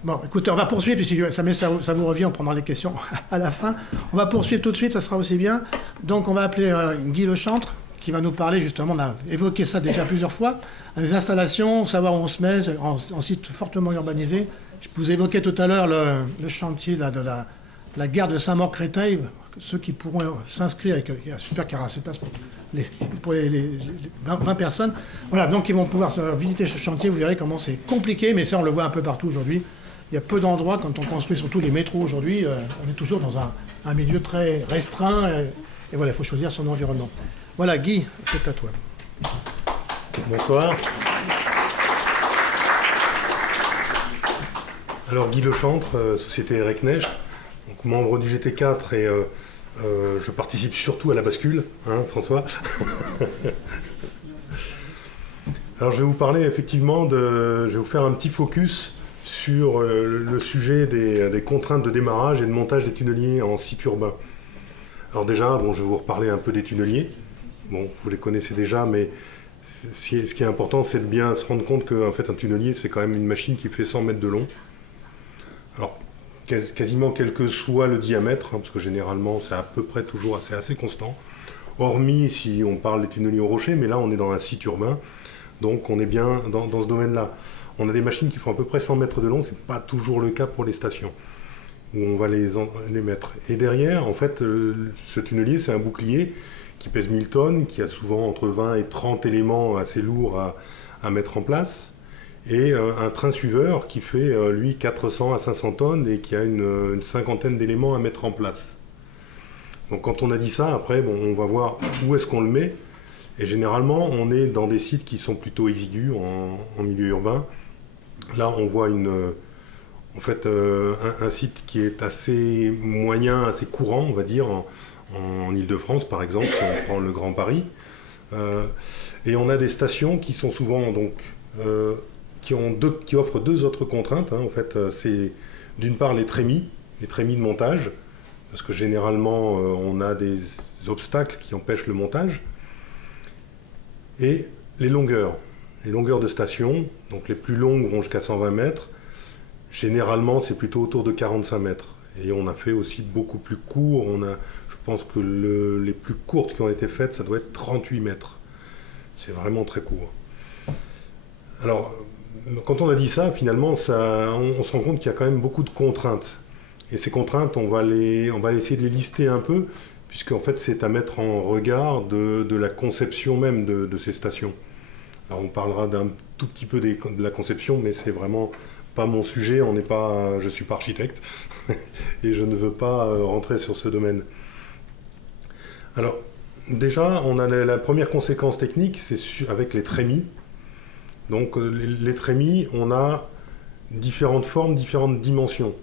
Bon, écoutez, on va poursuivre, si ça vous revient, on prendra les questions à la fin. On va poursuivre tout de suite, ça sera aussi bien. Donc on va appeler Guy Lechantre, qui va nous parler justement, on a évoqué ça déjà plusieurs fois, des installations, savoir où on se met, en site fortement urbanisé. Je vous évoquais tout à l'heure le chantier de la gare de Saint-Maur-Créteil, ceux qui pourront s'inscrire, il y a un super caractère pour les 20 personnes. Voilà, donc ils vont pouvoir visiter ce chantier, vous verrez comment c'est compliqué, mais ça on le voit un peu partout aujourd'hui. Il y a peu d'endroits, quand on construit surtout les métros aujourd'hui, on est toujours dans un milieu très restreint, et voilà, il faut choisir son environnement. Voilà, Guy, c'est à toi. Bonsoir. Alors Guy Lechantre, société Recknecht, donc membre du GT4 et je participe surtout à la bascule, hein, François. Alors je vais vous parler effectivement je vais vous faire un petit focus sur le sujet des contraintes de démarrage et de montage des tunneliers en site urbain. Alors déjà, je vais vous reparler un peu des tunneliers. Bon, vous les connaissez déjà, mais ce qui est important, c'est de bien se rendre compte qu'en fait, un tunnelier, c'est quand même une machine qui fait 100 mètres de long. Alors, quasiment quel que soit le diamètre, hein, parce que généralement, c'est à peu près toujours assez constant, hormis si on parle des tunneliers au rocher, mais là, on est dans un site urbain, donc on est bien dans ce domaine-là. On a des machines qui font à peu près 100 mètres de long, c'est pas toujours le cas pour les stations, où on va les mettre. Et derrière, en fait, ce tunnelier, c'est un bouclier qui pèse 1000 tonnes, qui a souvent entre 20 et 30 éléments assez lourds à mettre en place, et un train suiveur qui fait, lui, 400 à 500 tonnes et qui a une cinquantaine d'éléments à mettre en place. Donc quand on a dit ça, après, on va voir où est-ce qu'on le met, et généralement, on est dans des sites qui sont plutôt exigus en milieu urbain. Là, on voit un site qui est assez moyen, assez courant, on va dire, en Île-de-France, par exemple, si on prend le Grand Paris. Et on a des stations qui sont souvent donc qui offrent deux autres contraintes. Hein. En fait, c'est d'une part les trémies de montage, parce que généralement on a des obstacles qui empêchent le montage, et les longueurs de station. Donc les plus longues vont jusqu'à 120 mètres. Généralement, c'est plutôt autour de 45 mètres. Et on a fait aussi beaucoup plus court. Je pense que les plus courtes qui ont été faites, ça doit être 38 mètres. C'est vraiment très court. Alors, quand on a dit ça, finalement, on se rend compte qu'il y a quand même beaucoup de contraintes. Et ces contraintes, on va essayer de les lister un peu, puisqu'en fait, c'est à mettre en regard de la conception même de ces stations. Alors, on parlera d'un tout petit peu de la conception, mais c'est vraiment pas mon sujet. Je suis pas architecte et je ne veux pas rentrer sur ce domaine. Alors, déjà, on a la première conséquence technique, c'est avec les trémies. Donc, les trémies, on a différentes formes, différentes dimensions.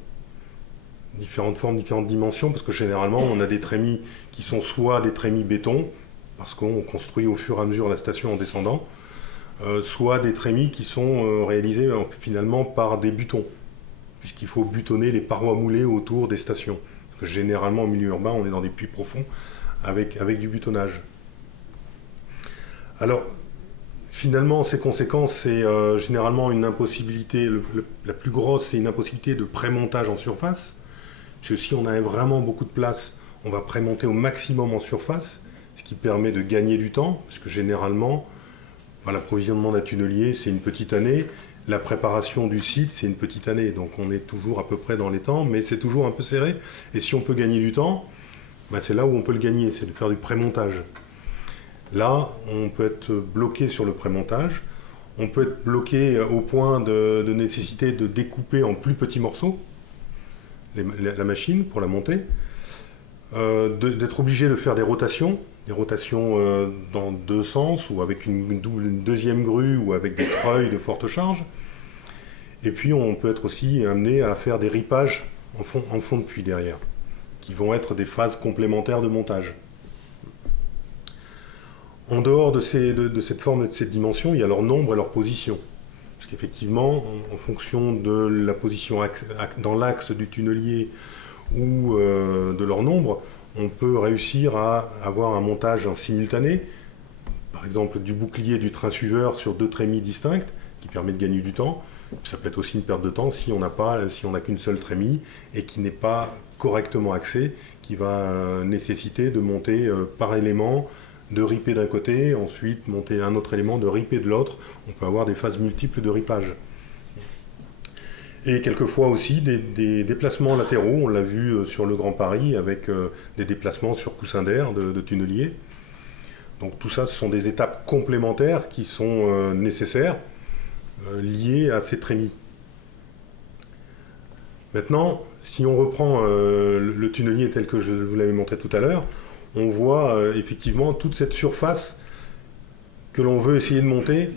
différentes formes, différentes dimensions, parce que généralement on a des trémies qui sont soit des trémies béton, parce qu'on construit au fur et à mesure la station en descendant, soit des trémies qui sont réalisées finalement par des butons, puisqu'il faut butonner les parois moulées autour des stations. Parce que généralement en milieu urbain on est dans des puits profonds avec du butonnage. Alors finalement ces conséquences, c'est généralement une impossibilité, la plus grosse c'est une impossibilité de prémontage en surface, parce que si on a vraiment beaucoup de place, on va prémonter au maximum en surface, ce qui permet de gagner du temps, parce que généralement, l'approvisionnement d'un tunnelier, c'est une petite année, la préparation du site, c'est une petite année, donc on est toujours à peu près dans les temps, mais c'est toujours un peu serré, et si on peut gagner du temps, c'est là où on peut le gagner, c'est de faire du prémontage. Là, on peut être bloqué sur le prémontage, on peut être bloqué au point de nécessité de découper en plus petits morceaux la machine pour la monter, d'être obligé de faire des rotations dans deux sens, ou avec une deuxième grue, ou avec des treuils de forte charge. Et puis on peut être aussi amené à faire des ripages en fond de puits derrière, qui vont être des phases complémentaires de montage. En dehors de cette forme et de cette dimension, il y a leur nombre et leur position. Parce qu'effectivement, en fonction de la position dans l'axe du tunnelier ou de leur nombre, on peut réussir à avoir un montage en simultané, par exemple du bouclier et du train suiveur sur deux trémies distinctes, qui permet de gagner du temps. Ça peut être aussi une perte de temps si on n'a qu'une seule trémie et qui n'est pas correctement axée, qui va nécessiter de monter par élément, de riper d'un côté, ensuite monter un autre élément, de riper de l'autre. On peut avoir des phases multiples de ripage. Et quelquefois aussi des déplacements latéraux, on l'a vu sur le Grand Paris avec des déplacements sur coussin d'air de tunneliers. Donc tout ça, ce sont des étapes complémentaires qui sont nécessaires, liées à ces trémies. Maintenant, si on reprend le tunnelier tel que je vous l'avais montré tout à l'heure, on voit effectivement toute cette surface que l'on veut essayer de monter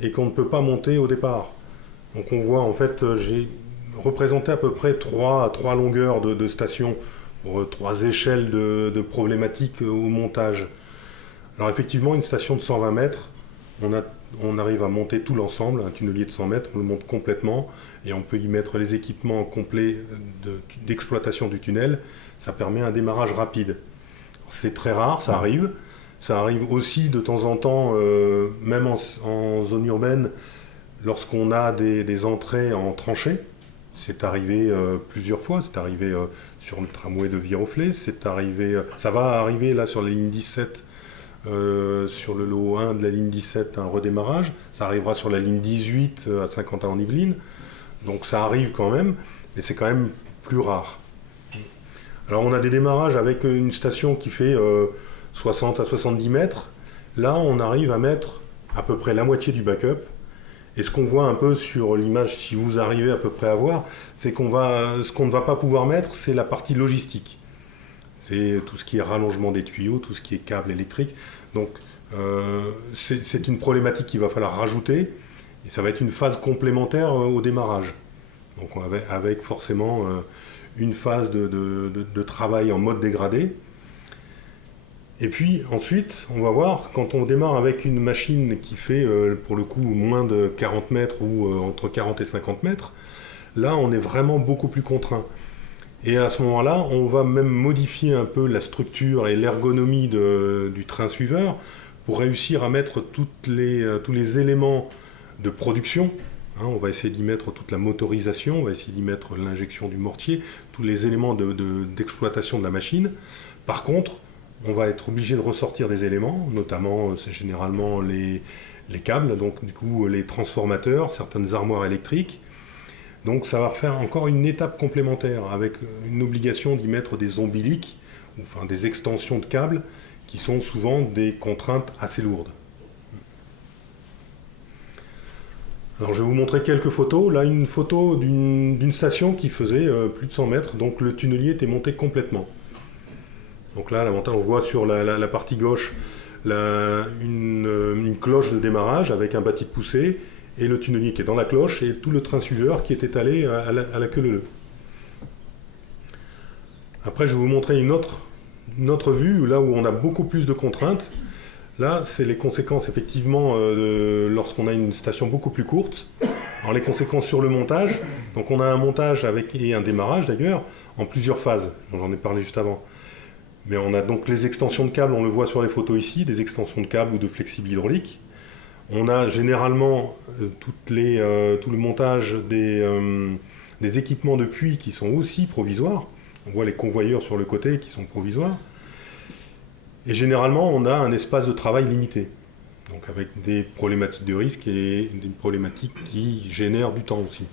et qu'on ne peut pas monter au départ. Donc on voit, en fait, j'ai représenté à peu près trois longueurs de stations, pour trois échelles de problématiques au montage. Alors effectivement, une station de 120 mètres, on arrive à monter tout l'ensemble, un tunnelier de 100 mètres, on le monte complètement, et on peut y mettre les équipements complets d'exploitation du tunnel. Ça permet un démarrage rapide. C'est très rare, ça arrive. Ça arrive aussi de temps en temps, même en zone urbaine, lorsqu'on a des entrées en tranchée. C'est arrivé plusieurs fois. C'est arrivé sur le tramway de Viroflay. Ça va arriver là sur la ligne 17, sur le lot 1 de la ligne 17, un redémarrage. Ça arrivera sur la ligne 18 à Saint-Quentin-en-Yvelines. Donc ça arrive quand même, mais c'est quand même plus rare. Alors on a des démarrages avec une station qui fait 60 à 70 mètres. Là, on arrive à mettre à peu près la moitié du backup. Et ce qu'on voit un peu sur l'image, si vous arrivez à peu près à voir, c'est ce qu'on ne va pas pouvoir mettre, c'est la partie logistique. C'est tout ce qui est rallongement des tuyaux, tout ce qui est câble électrique. Donc c'est une problématique qu'il va falloir rajouter. Et ça va être une phase complémentaire au démarrage. Donc avec forcément une phase de travail en mode dégradé. Et puis ensuite, on va voir, quand on démarre avec une machine qui fait pour le coup moins de 40 mètres ou entre 40 et 50 mètres, là on est vraiment beaucoup plus contraint. Et à ce moment-là, on va même modifier un peu la structure et l'ergonomie du train suiveur pour réussir à mettre tous les éléments de production. On va essayer d'y mettre toute la motorisation, on va essayer d'y mettre l'injection du mortier, tous les éléments d'exploitation de la machine. Par contre, on va être obligé de ressortir des éléments, notamment c'est généralement les câbles, donc du coup les transformateurs, certaines armoires électriques. Donc ça va faire encore une étape complémentaire avec une obligation d'y mettre des ombiliques, enfin des extensions de câbles qui sont souvent des contraintes assez lourdes. Alors je vais vous montrer quelques photos. Là, une photo d'une station qui faisait plus de 100 mètres, donc le tunnelier était monté complètement. Donc là, l'avantage, on voit sur la partie gauche une cloche de démarrage avec un bâti de poussée et le tunnelier qui est dans la cloche et tout le train suiveur qui est étalé à la queue leu-leu. Après, je vais vous montrer une autre vue, là où on a beaucoup plus de contraintes. Là, c'est les conséquences, effectivement, lorsqu'on a une station beaucoup plus courte. Alors, les conséquences sur le montage. Donc, on a un montage et un démarrage, d'ailleurs, en plusieurs phases. J'en ai parlé juste avant. Mais on a donc les extensions de câbles, on le voit sur les photos ici, des extensions de câbles ou de flexibles hydrauliques. On a généralement tout le montage des équipements de puits qui sont aussi provisoires. On voit les convoyeurs sur le côté qui sont provisoires. Et généralement, on a un espace de travail limité. Donc avec des problématiques de risque et des problématiques qui génèrent du temps aussi.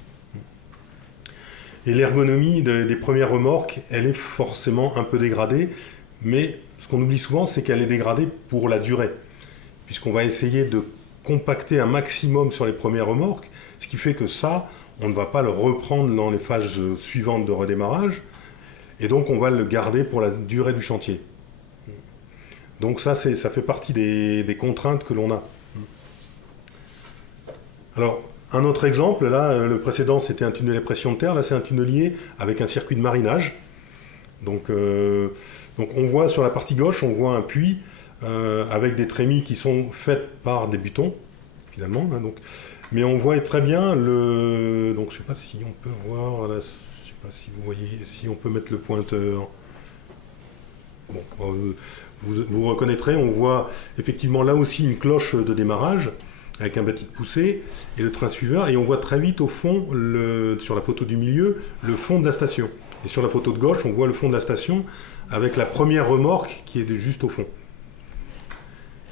Et l'ergonomie des premières remorques, elle est forcément un peu dégradée. Mais ce qu'on oublie souvent, c'est qu'elle est dégradée pour la durée. Puisqu'on va essayer de compacter un maximum sur les premières remorques, ce qui fait que ça, on ne va pas le reprendre dans les phases suivantes de redémarrage, et donc on va le garder pour la durée du chantier. Donc ça fait partie des contraintes que l'on a. Alors, un autre exemple, là, le précédent c'était un tunnel à pression de terre, là c'est un tunnelier avec un circuit de marinage. Donc on voit sur la partie gauche, on voit un puits avec des trémies qui sont faites par des butons, finalement. Hein, donc. Mais on voit très bien donc je ne sais pas si on peut voir, là, je ne sais pas si vous voyez, si on peut mettre le pointeur. Bon, vous reconnaîtrez, on voit effectivement là aussi une cloche de démarrage avec un bâti de poussée et le train suiveur, et on voit très vite au fond, sur la photo du milieu, le fond de la station. Et sur la photo de gauche, on voit le fond de la station avec la première remorque qui est juste au fond.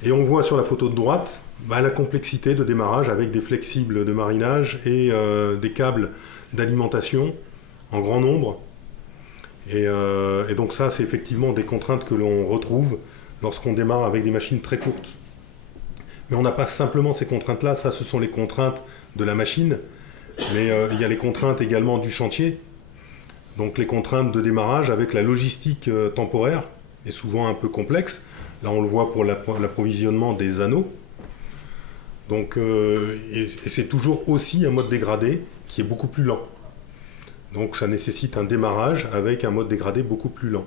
Et on voit sur la photo de droite la complexité de démarrage avec des flexibles de marinage et des câbles d'alimentation en grand nombre. Et donc ça, c'est effectivement des contraintes que l'on retrouve lorsqu'on démarre avec des machines très courtes. Mais on n'a pas simplement ces contraintes-là, ça ce sont les contraintes de la machine, mais il y a les contraintes également du chantier. Donc les contraintes de démarrage avec la logistique temporaire est souvent un peu complexe. Là, on le voit pour l'approvisionnement des anneaux. Donc, et c'est toujours aussi un mode dégradé qui est beaucoup plus lent. Donc ça nécessite un démarrage avec un mode dégradé beaucoup plus lent.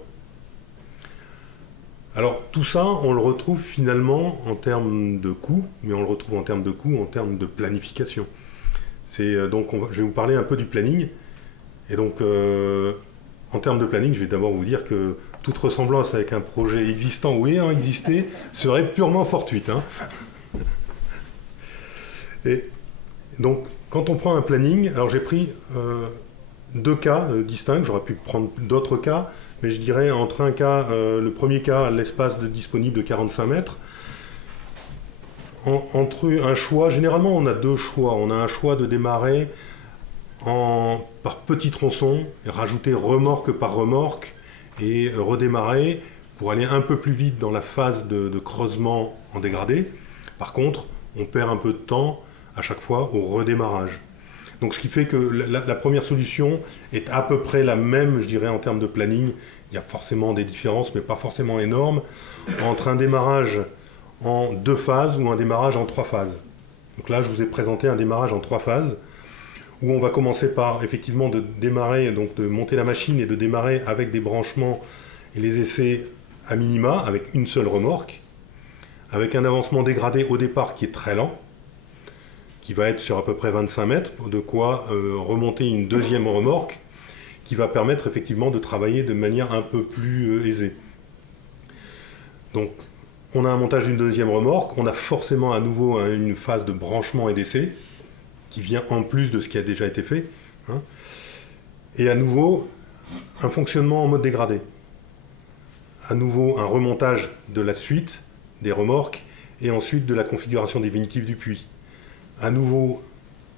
Alors tout ça, on le retrouve finalement en termes de coût, mais on le retrouve en termes de coût, en termes de planification. Donc je vais vous parler un peu du planning. Et donc, en termes de planning, je vais d'abord vous dire que toute ressemblance avec un projet existant ou ayant existé serait purement fortuite. Hein. Et donc, quand on prend un planning, alors j'ai pris deux cas distincts, j'aurais pu prendre d'autres cas, mais je dirais entre un cas, le premier cas, l'espace disponible de 45 mètres, entre un choix, généralement on a deux choix, on a un choix de démarrer par petits tronçons, rajouter remorque par remorque et redémarrer pour aller un peu plus vite dans la phase de creusement en dégradé. Par contre, on perd un peu de temps à chaque fois au redémarrage. Donc ce qui fait que la première solution est à peu près la même, je dirais, en termes de planning. Il y a forcément des différences, mais pas forcément énormes, entre un démarrage en 2 phases ou un démarrage en 3 phases. Donc là, je vous ai présenté un démarrage en 3 phases, où on va commencer par effectivement de démarrer, donc de monter la machine et de démarrer avec des branchements et les essais à minima, avec une seule remorque, avec un avancement dégradé au départ qui est très lent, qui va être sur à peu près 25 mètres, de quoi remonter une deuxième remorque, qui va permettre effectivement de travailler de manière un peu plus aisée. Donc, on a un montage d'une deuxième remorque, on a forcément à nouveau une phase de branchement et d'essai, qui vient en plus de ce qui a déjà été fait. Hein. Et à nouveau, un fonctionnement en mode dégradé. À nouveau, un remontage de la suite des remorques, et ensuite de la configuration définitive du puits. À nouveau,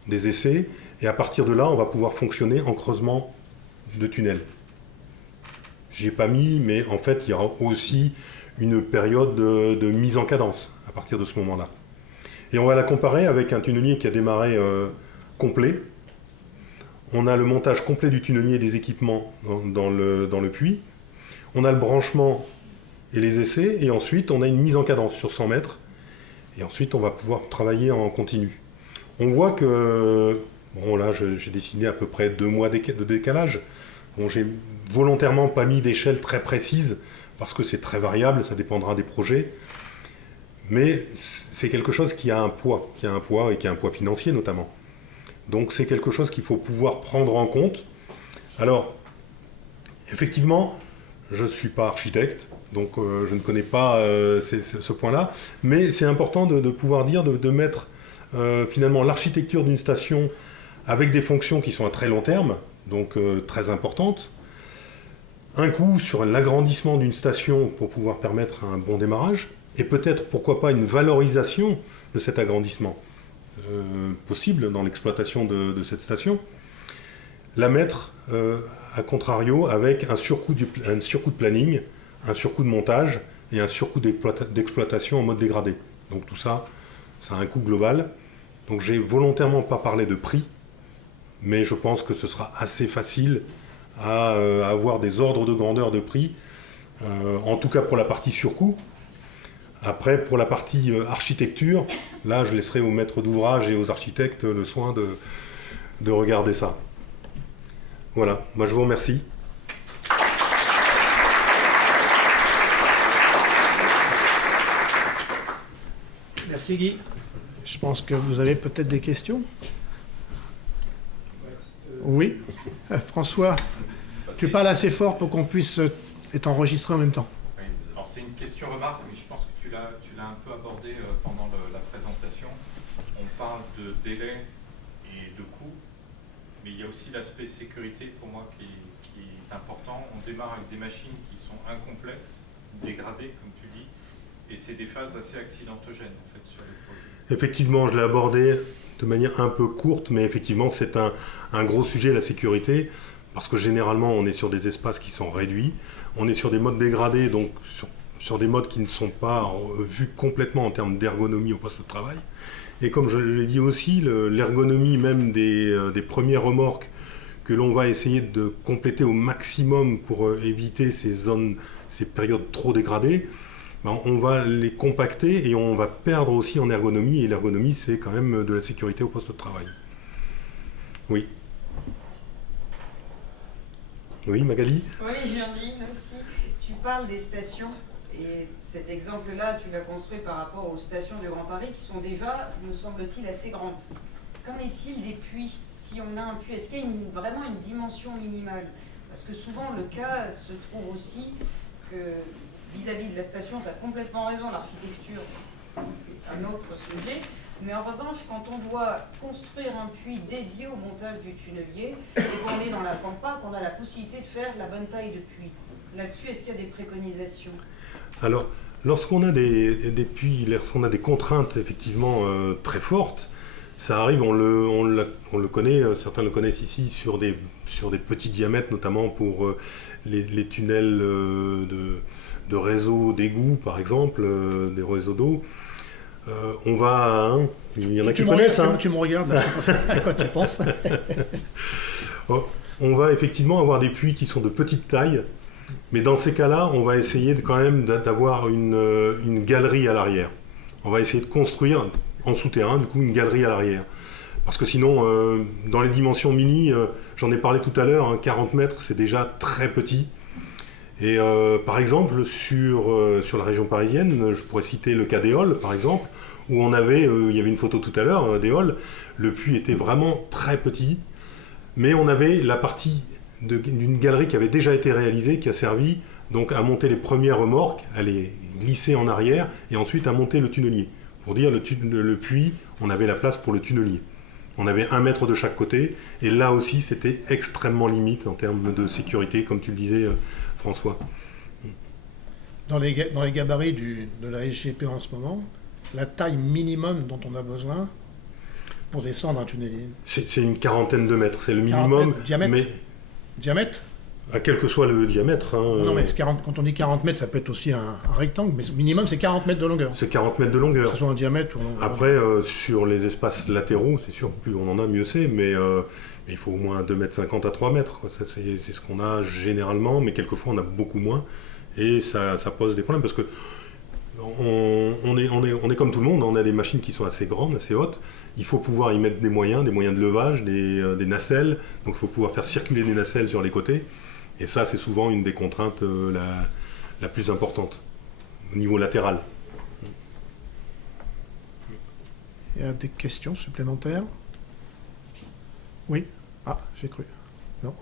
des essais, et à partir de là, on va pouvoir fonctionner en creusement de tunnel. J'y ai pas mis, mais en fait, il y aura aussi une période de mise en cadence à partir de ce moment-là. Et on va la comparer avec un tunnelier qui a démarré complet. On a le montage complet du tunnelier et des équipements dans le puits. On a le branchement et les essais, et ensuite on a une mise en cadence sur 100 mètres. Et ensuite, on va pouvoir travailler en continu. On voit que, bon là, j'ai dessiné à peu près 2 mois de décalage. Bon, j'ai volontairement pas mis d'échelle très précise, parce que c'est très variable, ça dépendra des projets. Mais c'est quelque chose qui a un poids, et qui a un poids financier notamment. Donc c'est quelque chose qu'il faut pouvoir prendre en compte. Alors, effectivement, je ne suis pas architecte, donc je ne connais pas ce point-là, mais c'est important de pouvoir dire, de mettre finalement l'architecture d'une station avec des fonctions qui sont à très long terme, donc très importantes, un coût sur l'agrandissement d'une station pour pouvoir permettre un bon démarrage, et peut-être, pourquoi pas, une valorisation de cet agrandissement possible dans l'exploitation de cette station, la mettre à contrario avec un surcoût de planning, un surcoût de montage et un surcoût d'exploitation en mode dégradé. Donc tout ça, ça a un coût global. Donc j'ai volontairement pas parlé de prix, mais je pense que ce sera assez facile à avoir des ordres de grandeur de prix, en tout cas pour la partie surcoût. Après, pour la partie architecture, là je laisserai aux maîtres d'ouvrage et aux architectes le soin de regarder ça. Voilà, moi je vous remercie. Merci Guy. Je pense que vous avez peut-être des questions. Oui. François, tu parles assez fort pour qu'on puisse être enregistré en même temps. Oui. Alors c'est une question-remarque, mais je pense que tu l'as un peu abordé pendant la présentation. On parle de délai et de coût, mais il y a aussi l'aspect sécurité pour moi qui est important. On démarre avec des machines qui sont incomplètes, dégradées comme tu dis, et c'est des phases assez accidentogènes en fait sur les projets. Effectivement, je l'ai abordé de manière un peu courte, mais effectivement c'est un gros sujet, la sécurité, parce que généralement on est sur des espaces qui sont réduits, on est sur des modes dégradés, donc sur des modes qui ne sont pas vus complètement en termes d'ergonomie au poste de travail. Et comme je l'ai dit aussi, l'ergonomie même des premières remorques que l'on va essayer de compléter au maximum pour éviter ces périodes trop dégradées, ben on va les compacter et on va perdre aussi en ergonomie. Et l'ergonomie, c'est quand même de la sécurité au poste de travail. Oui. Oui, Magali ? Oui, Gerline aussi. Tu parles des stations. Et cet exemple-là, tu l'as construit par rapport aux stations de Grand Paris qui sont déjà, me semble-t-il, assez grandes. Qu'en est-il des puits? Si on a un puits, est-ce qu'il y a vraiment une dimension minimale? Parce que souvent, le cas se trouve aussi que vis-à-vis de la station, tu as complètement raison, l'architecture, c'est un autre sujet. Mais en revanche, quand on doit construire un puits dédié au montage du tunnelier, et qu'on est dans la pampa, qu'on a la possibilité de faire la bonne taille de puits, là-dessus, est-ce qu'il y a des préconisations? Alors, lorsqu'on a des puits, lorsqu'on a des contraintes effectivement très fortes, ça arrive, on le connaît, certains le connaissent ici, sur des petits diamètres, notamment pour les tunnels de réseaux d'égouts, par exemple, des réseaux d'eau. On va, il y en a qui connaissent. Tu me regardes, à quoi tu penses? On va effectivement avoir des puits qui sont de petite taille, mais dans ces cas-là, on va essayer quand même d'avoir une galerie à l'arrière. On va essayer de construire en souterrain, du coup, une galerie à l'arrière. Parce que sinon, dans les dimensions mini, j'en ai parlé tout à l'heure, 40 mètres, c'est déjà très petit. Et par exemple, sur la région parisienne, je pourrais citer le cas des halls, par exemple, où il y avait une photo tout à l'heure, des halls, le puits était vraiment très petit, mais on avait la partie d'une galerie qui avait déjà été réalisée, qui a servi donc à monter les premières remorques, à les glisser en arrière, et ensuite à monter le tunnelier. Pour dire, le puits, on avait la place pour le tunnelier. On avait 1 mètre de chaque côté, et là aussi, c'était extrêmement limite en termes de sécurité, comme tu le disais, François. Dans les gabarits de la SGP en ce moment, la taille minimum dont on a besoin pour descendre un tunnelier. C'est une quarantaine de mètres, c'est le minimum. Diamètre. Mais diamètre? Quel que soit le diamètre. Non, mais quand on dit 40 mètres, ça peut être aussi un rectangle, mais minimum, c'est 40 mètres de longueur. C'est 40 mètres de longueur. Que ce soit en diamètre ou en longueur. Après, sur les espaces latéraux, c'est sûr, plus on en a, mieux c'est, mais il faut au moins 2,50 m à 3 mètres. C'est ce qu'on a généralement, mais quelquefois on a beaucoup moins, et ça pose des problèmes, parce que on est comme tout le monde, on a des machines qui sont assez grandes, assez hautes. Il faut pouvoir y mettre des moyens de levage, des nacelles. Donc il faut pouvoir faire circuler des nacelles sur les côtés. Et ça, c'est souvent une des contraintes la plus importante, au niveau latéral. Il y a des questions supplémentaires? Oui. Ah, j'ai cru. Non.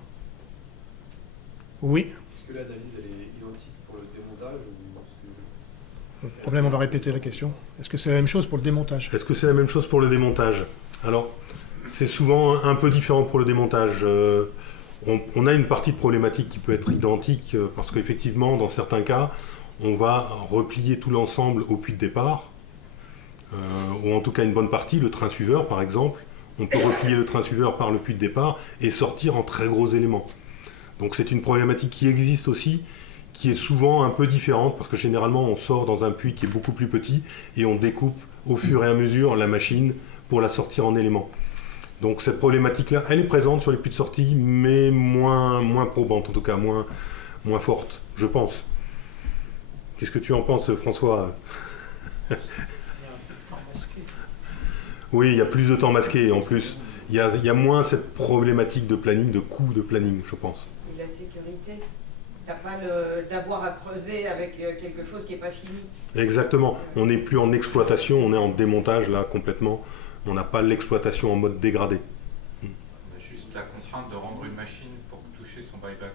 Oui. Est-ce que la devise elle est identique pour le démontage ou Le problème, on va répéter la question. Est-ce que c'est la même chose pour le démontage? Est-ce que c'est la même chose pour le démontage? Alors, c'est souvent un peu différent pour le démontage. On a une partie de problématique qui peut être identique parce qu'effectivement, dans certains cas, on va replier tout l'ensemble au puits de départ, ou en tout cas une bonne partie, le train suiveur par exemple. On peut replier le train suiveur par le puits de départ et sortir en très gros éléments. Donc c'est une problématique qui existe aussi, qui est souvent un peu différente parce que généralement on sort dans un puits qui est beaucoup plus petit et on découpe au fur et à mesure la machine pour la sortir en éléments. Donc cette problématique-là, elle est présente sur les puits de sortie, mais moins probante, en tout cas moins forte, je pense. Qu'est-ce que tu en penses, François? Oui, il y a plus de temps masqué, en plus. Il y a moins cette problématique de planning, de coût de planning, je pense. Et la sécurité, t'as pas d'avoir à creuser avec quelque chose qui n'est pas fini. Exactement. On n'est plus en exploitation, on est en démontage, là, complètement. On n'a pas l'exploitation en mode dégradé. On a juste la contrainte de rendre une machine pour toucher son buyback.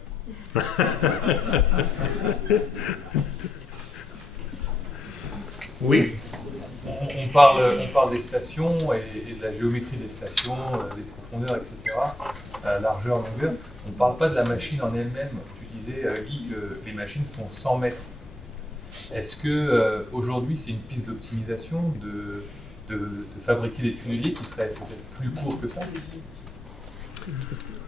Oui. On parle des stations et de la géométrie des stations, des profondeurs, etc., largeur, longueur. On ne parle pas de la machine en elle-même. Tu disais, Guy, que les machines font 100 mètres. Est-ce que aujourd'hui c'est une piste d'optimisation de fabriquer des tunneliers qui seraient peut-être plus courts que ça?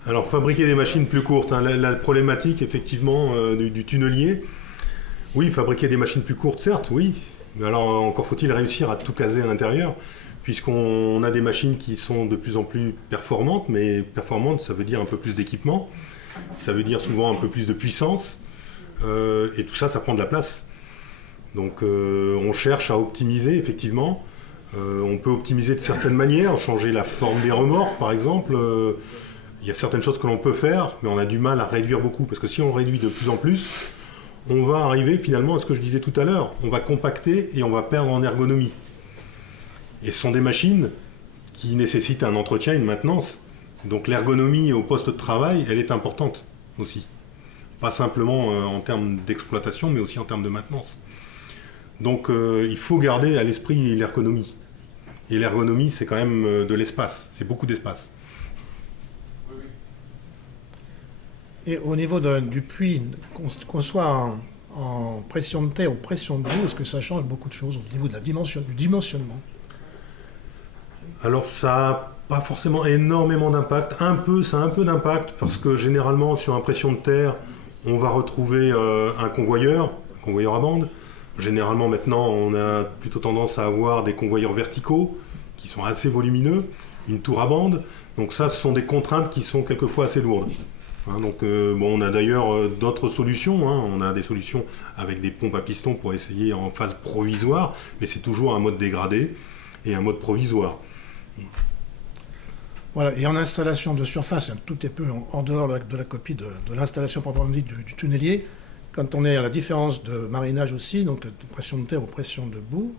Alors, fabriquer des machines plus courtes, hein, la problématique, effectivement, du tunnelier. Oui, fabriquer des machines plus courtes, certes, oui. Mais alors, encore faut-il réussir à tout caser à l'intérieur, puisqu'on a des machines qui sont de plus en plus performantes, mais performantes, ça veut dire un peu plus d'équipement, ça veut dire souvent un peu plus de puissance, et tout ça, ça prend de la place. Donc, on cherche à optimiser, effectivement. On peut optimiser de certaines manières, changer la forme des remorques, par exemple. Il y a certaines choses que l'on peut faire, mais on a du mal à réduire beaucoup, parce que si on réduit de plus en plus, on va arriver finalement à ce que je disais tout à l'heure. On va compacter et on va perdre en ergonomie. Et ce sont des machines qui nécessitent un entretien, une maintenance. Donc l'ergonomie au poste de travail, elle est importante aussi. Pas simplement en termes d'exploitation, mais aussi en termes de maintenance. Donc il faut garder à l'esprit l'ergonomie. Et l'ergonomie, c'est quand même de l'espace. C'est beaucoup d'espace. Et au niveau du puits, qu'on soit en pression de terre ou pression de boue, est-ce que ça change beaucoup de choses au niveau de du dimensionnement? Alors ça n'a pas forcément énormément d'impact. Ça a un peu d'impact parce que généralement sur une pression de terre, on va retrouver un convoyeur à bande. Généralement maintenant, on a plutôt tendance à avoir des convoyeurs verticaux qui sont assez volumineux, une tour à bande. Donc ça, ce sont des contraintes qui sont quelquefois assez lourdes. Donc, on a d'ailleurs d'autres solutions. On a des solutions avec des pompes à piston pour essayer en phase provisoire, mais c'est toujours un mode dégradé et un mode provisoire. Voilà, et en installation de surface, un tout petit peu en dehors de la copie de l'installation proprement dite du tunnelier, quand on est à la différence de marinage aussi, donc de pression de terre ou pression de boue,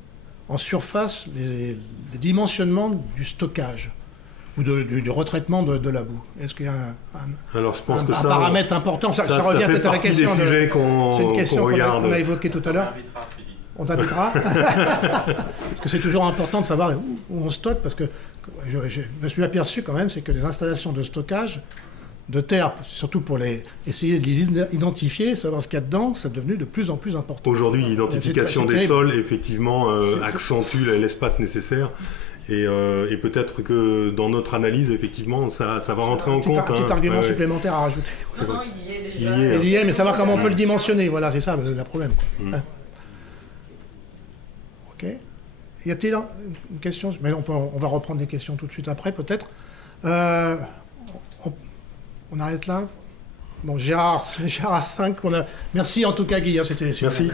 en surface, les dimensionnements du stockage ou du retraitement de la boue. Est-ce qu'il y a Alors, je pense que un paramètre important? Ça revient peut-être à la question. C'est des sujets c'est une question qu'on regarde. qu'on a évoquée tout à l'heure. On t'invitera. Parce que c'est toujours important de savoir où on stocke, parce que je me suis aperçu quand même, c'est que les installations de stockage de terre, surtout pour essayer de les identifier, savoir ce qu'il y a dedans, c'est devenu de plus en plus important. Aujourd'hui, l'identification des sols, effectivement, accentue l'espace nécessaire. Et peut-être que dans notre analyse, effectivement, ça va rentrer en compte. Un petit argument supplémentaire à rajouter. Non, il y est déjà. Il y est, mais savoir comment on peut le dimensionner, voilà, c'est ça le problème. Ok. Y a-t-il une question? Mais on va reprendre des questions tout de suite après, peut-être. On arrête là. Bon, Gérard à 5. Merci en tout cas, Guy. C'était super. Merci.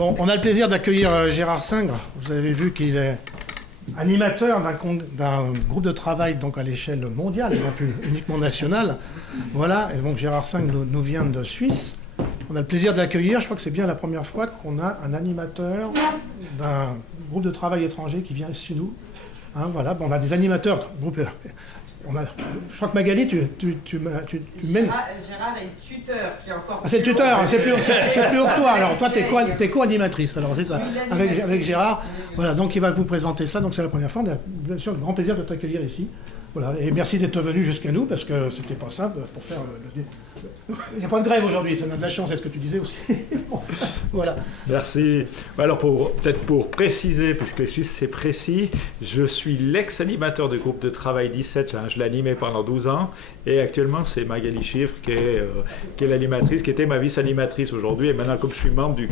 Bon, on a le plaisir d'accueillir Gérard Singre. Vous avez vu qu'il est animateur d'un groupe de travail donc à l'échelle mondiale et non plus uniquement nationale. Voilà, et donc Gérard Singre nous vient de Suisse. On a le plaisir de l'accueillir. Je crois que c'est bien la première fois qu'on a un animateur d'un groupe de travail étranger qui vient chez nous. Hein, voilà, bon, on a des animateurs. Je crois que Magali, tu mènes. Gérard est tuteur, qui est encore. Ah, c'est le tuteur, c'est plus haut que toi. Alors, toi, t'es co-animatrice, alors c'est ça, avec Gérard. Voilà, donc il va vous présenter ça. Donc, c'est la première fois. On a bien sûr le grand plaisir de t'accueillir ici. Voilà, et merci d'être venu jusqu'à nous, parce que c'était pas simple pour faire il n'y a pas de grève aujourd'hui, ça a de la chance, c'est ce que tu disais aussi. Bon, voilà. Merci. Alors, peut-être pour préciser, puisque les Suisses, c'est précis, je suis l'ex-animateur du groupe de travail 17, je l'ai animé pendant 12 ans, et actuellement, c'est Magali Chiffre qui est l'animatrice, qui était ma vice-animatrice aujourd'hui, et maintenant, comme je suis membre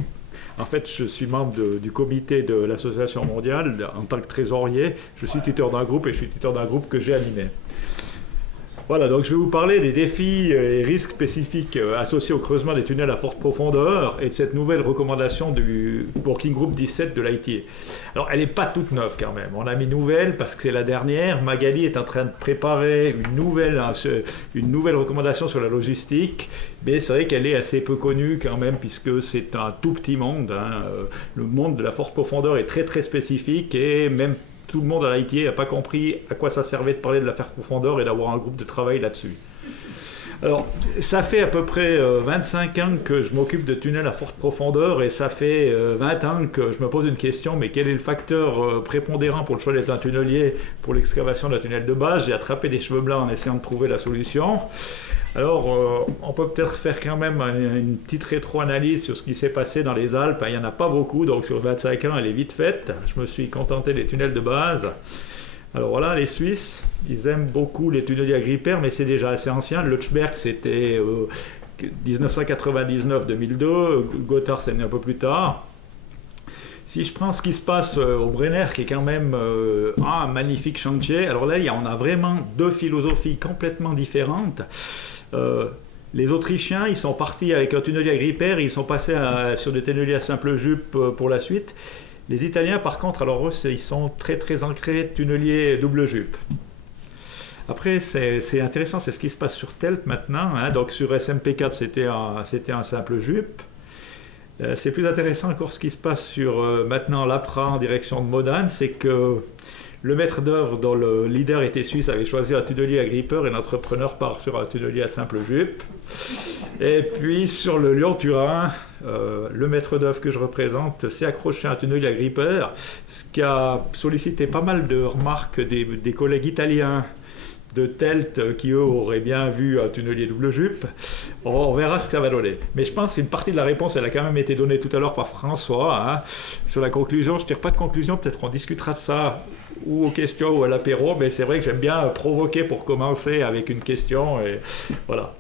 je suis membre du comité de l'Association mondiale en tant que trésorier. Je suis tuteur d'un groupe et je suis tuteur d'un groupe que j'ai animé. Voilà, donc je vais vous parler des défis et risques spécifiques associés au creusement des tunnels à forte profondeur et de cette nouvelle recommandation du Working Group 17 de l'ITA. Alors, elle n'est pas toute neuve quand même. On a mis nouvelle parce que c'est la dernière. Magali est en train de préparer une nouvelle recommandation sur la logistique, mais c'est vrai qu'elle est assez peu connue quand même puisque c'est un tout petit monde. Le monde de la forte profondeur est très très spécifique et même tout le monde à l'ITA n'a pas compris à quoi ça servait de parler de la forte profondeur et d'avoir un groupe de travail là-dessus. Alors, ça fait à peu près 25 ans que je m'occupe de tunnels à forte profondeur et ça fait 20 ans que je me pose une question, mais quel est le facteur prépondérant pour le choix d'un tunnelier pour l'excavation d'un tunnel de base? J'ai attrapé des cheveux blancs en essayant de trouver la solution. Alors, on peut peut-être faire quand même une petite rétro-analyse sur ce qui s'est passé dans les Alpes. Il n'y en a pas beaucoup, donc sur 25 ans, elle est vite faite. Je me suis contenté des tunnels de base. Alors voilà, les Suisses, ils aiment beaucoup les tunneliers à Gripper, mais c'est déjà assez ancien. Le Lötschberg, c'était 1999-2002. Gotthard, c'est un peu plus tard. Si je prends ce qui se passe au Brenner, qui est quand même un magnifique chantier, alors là, on a vraiment deux philosophies complètement différentes. Les Autrichiens, ils sont partis avec un tunnelier à Gripper, ils sont passés sur des tunneliers à simple jupe pour la suite. Les Italiens, par contre, alors eux, ils sont très très ancrés tunneliers double jupe. Après, c'est intéressant, c'est ce qui se passe sur TELT maintenant. Donc sur SMP4, c'était un simple jupe. C'est plus intéressant encore ce qui se passe sur maintenant l'APRA en direction de Modane, c'est que le maître d'œuvre dont le leader était suisse avait choisi un tunnelier à Gripper et l'entrepreneur part sur un tunnelier à simple jupe. Et puis sur le Lyon-Turin, le maître d'œuvre que je représente s'est accroché à un tunnelier à Gripper, ce qui a sollicité pas mal de remarques des collègues italiens de TELT qui eux auraient bien vu un tunnelier double jupe. On verra ce que ça va donner. Mais je pense qu'une partie de la réponse, elle a quand même été donnée tout à l'heure par François. Sur la conclusion, je ne tire pas de conclusion, peut-être on discutera de ça ou aux questions ou à l'apéro, mais c'est vrai que j'aime bien provoquer pour commencer avec une question. Et voilà.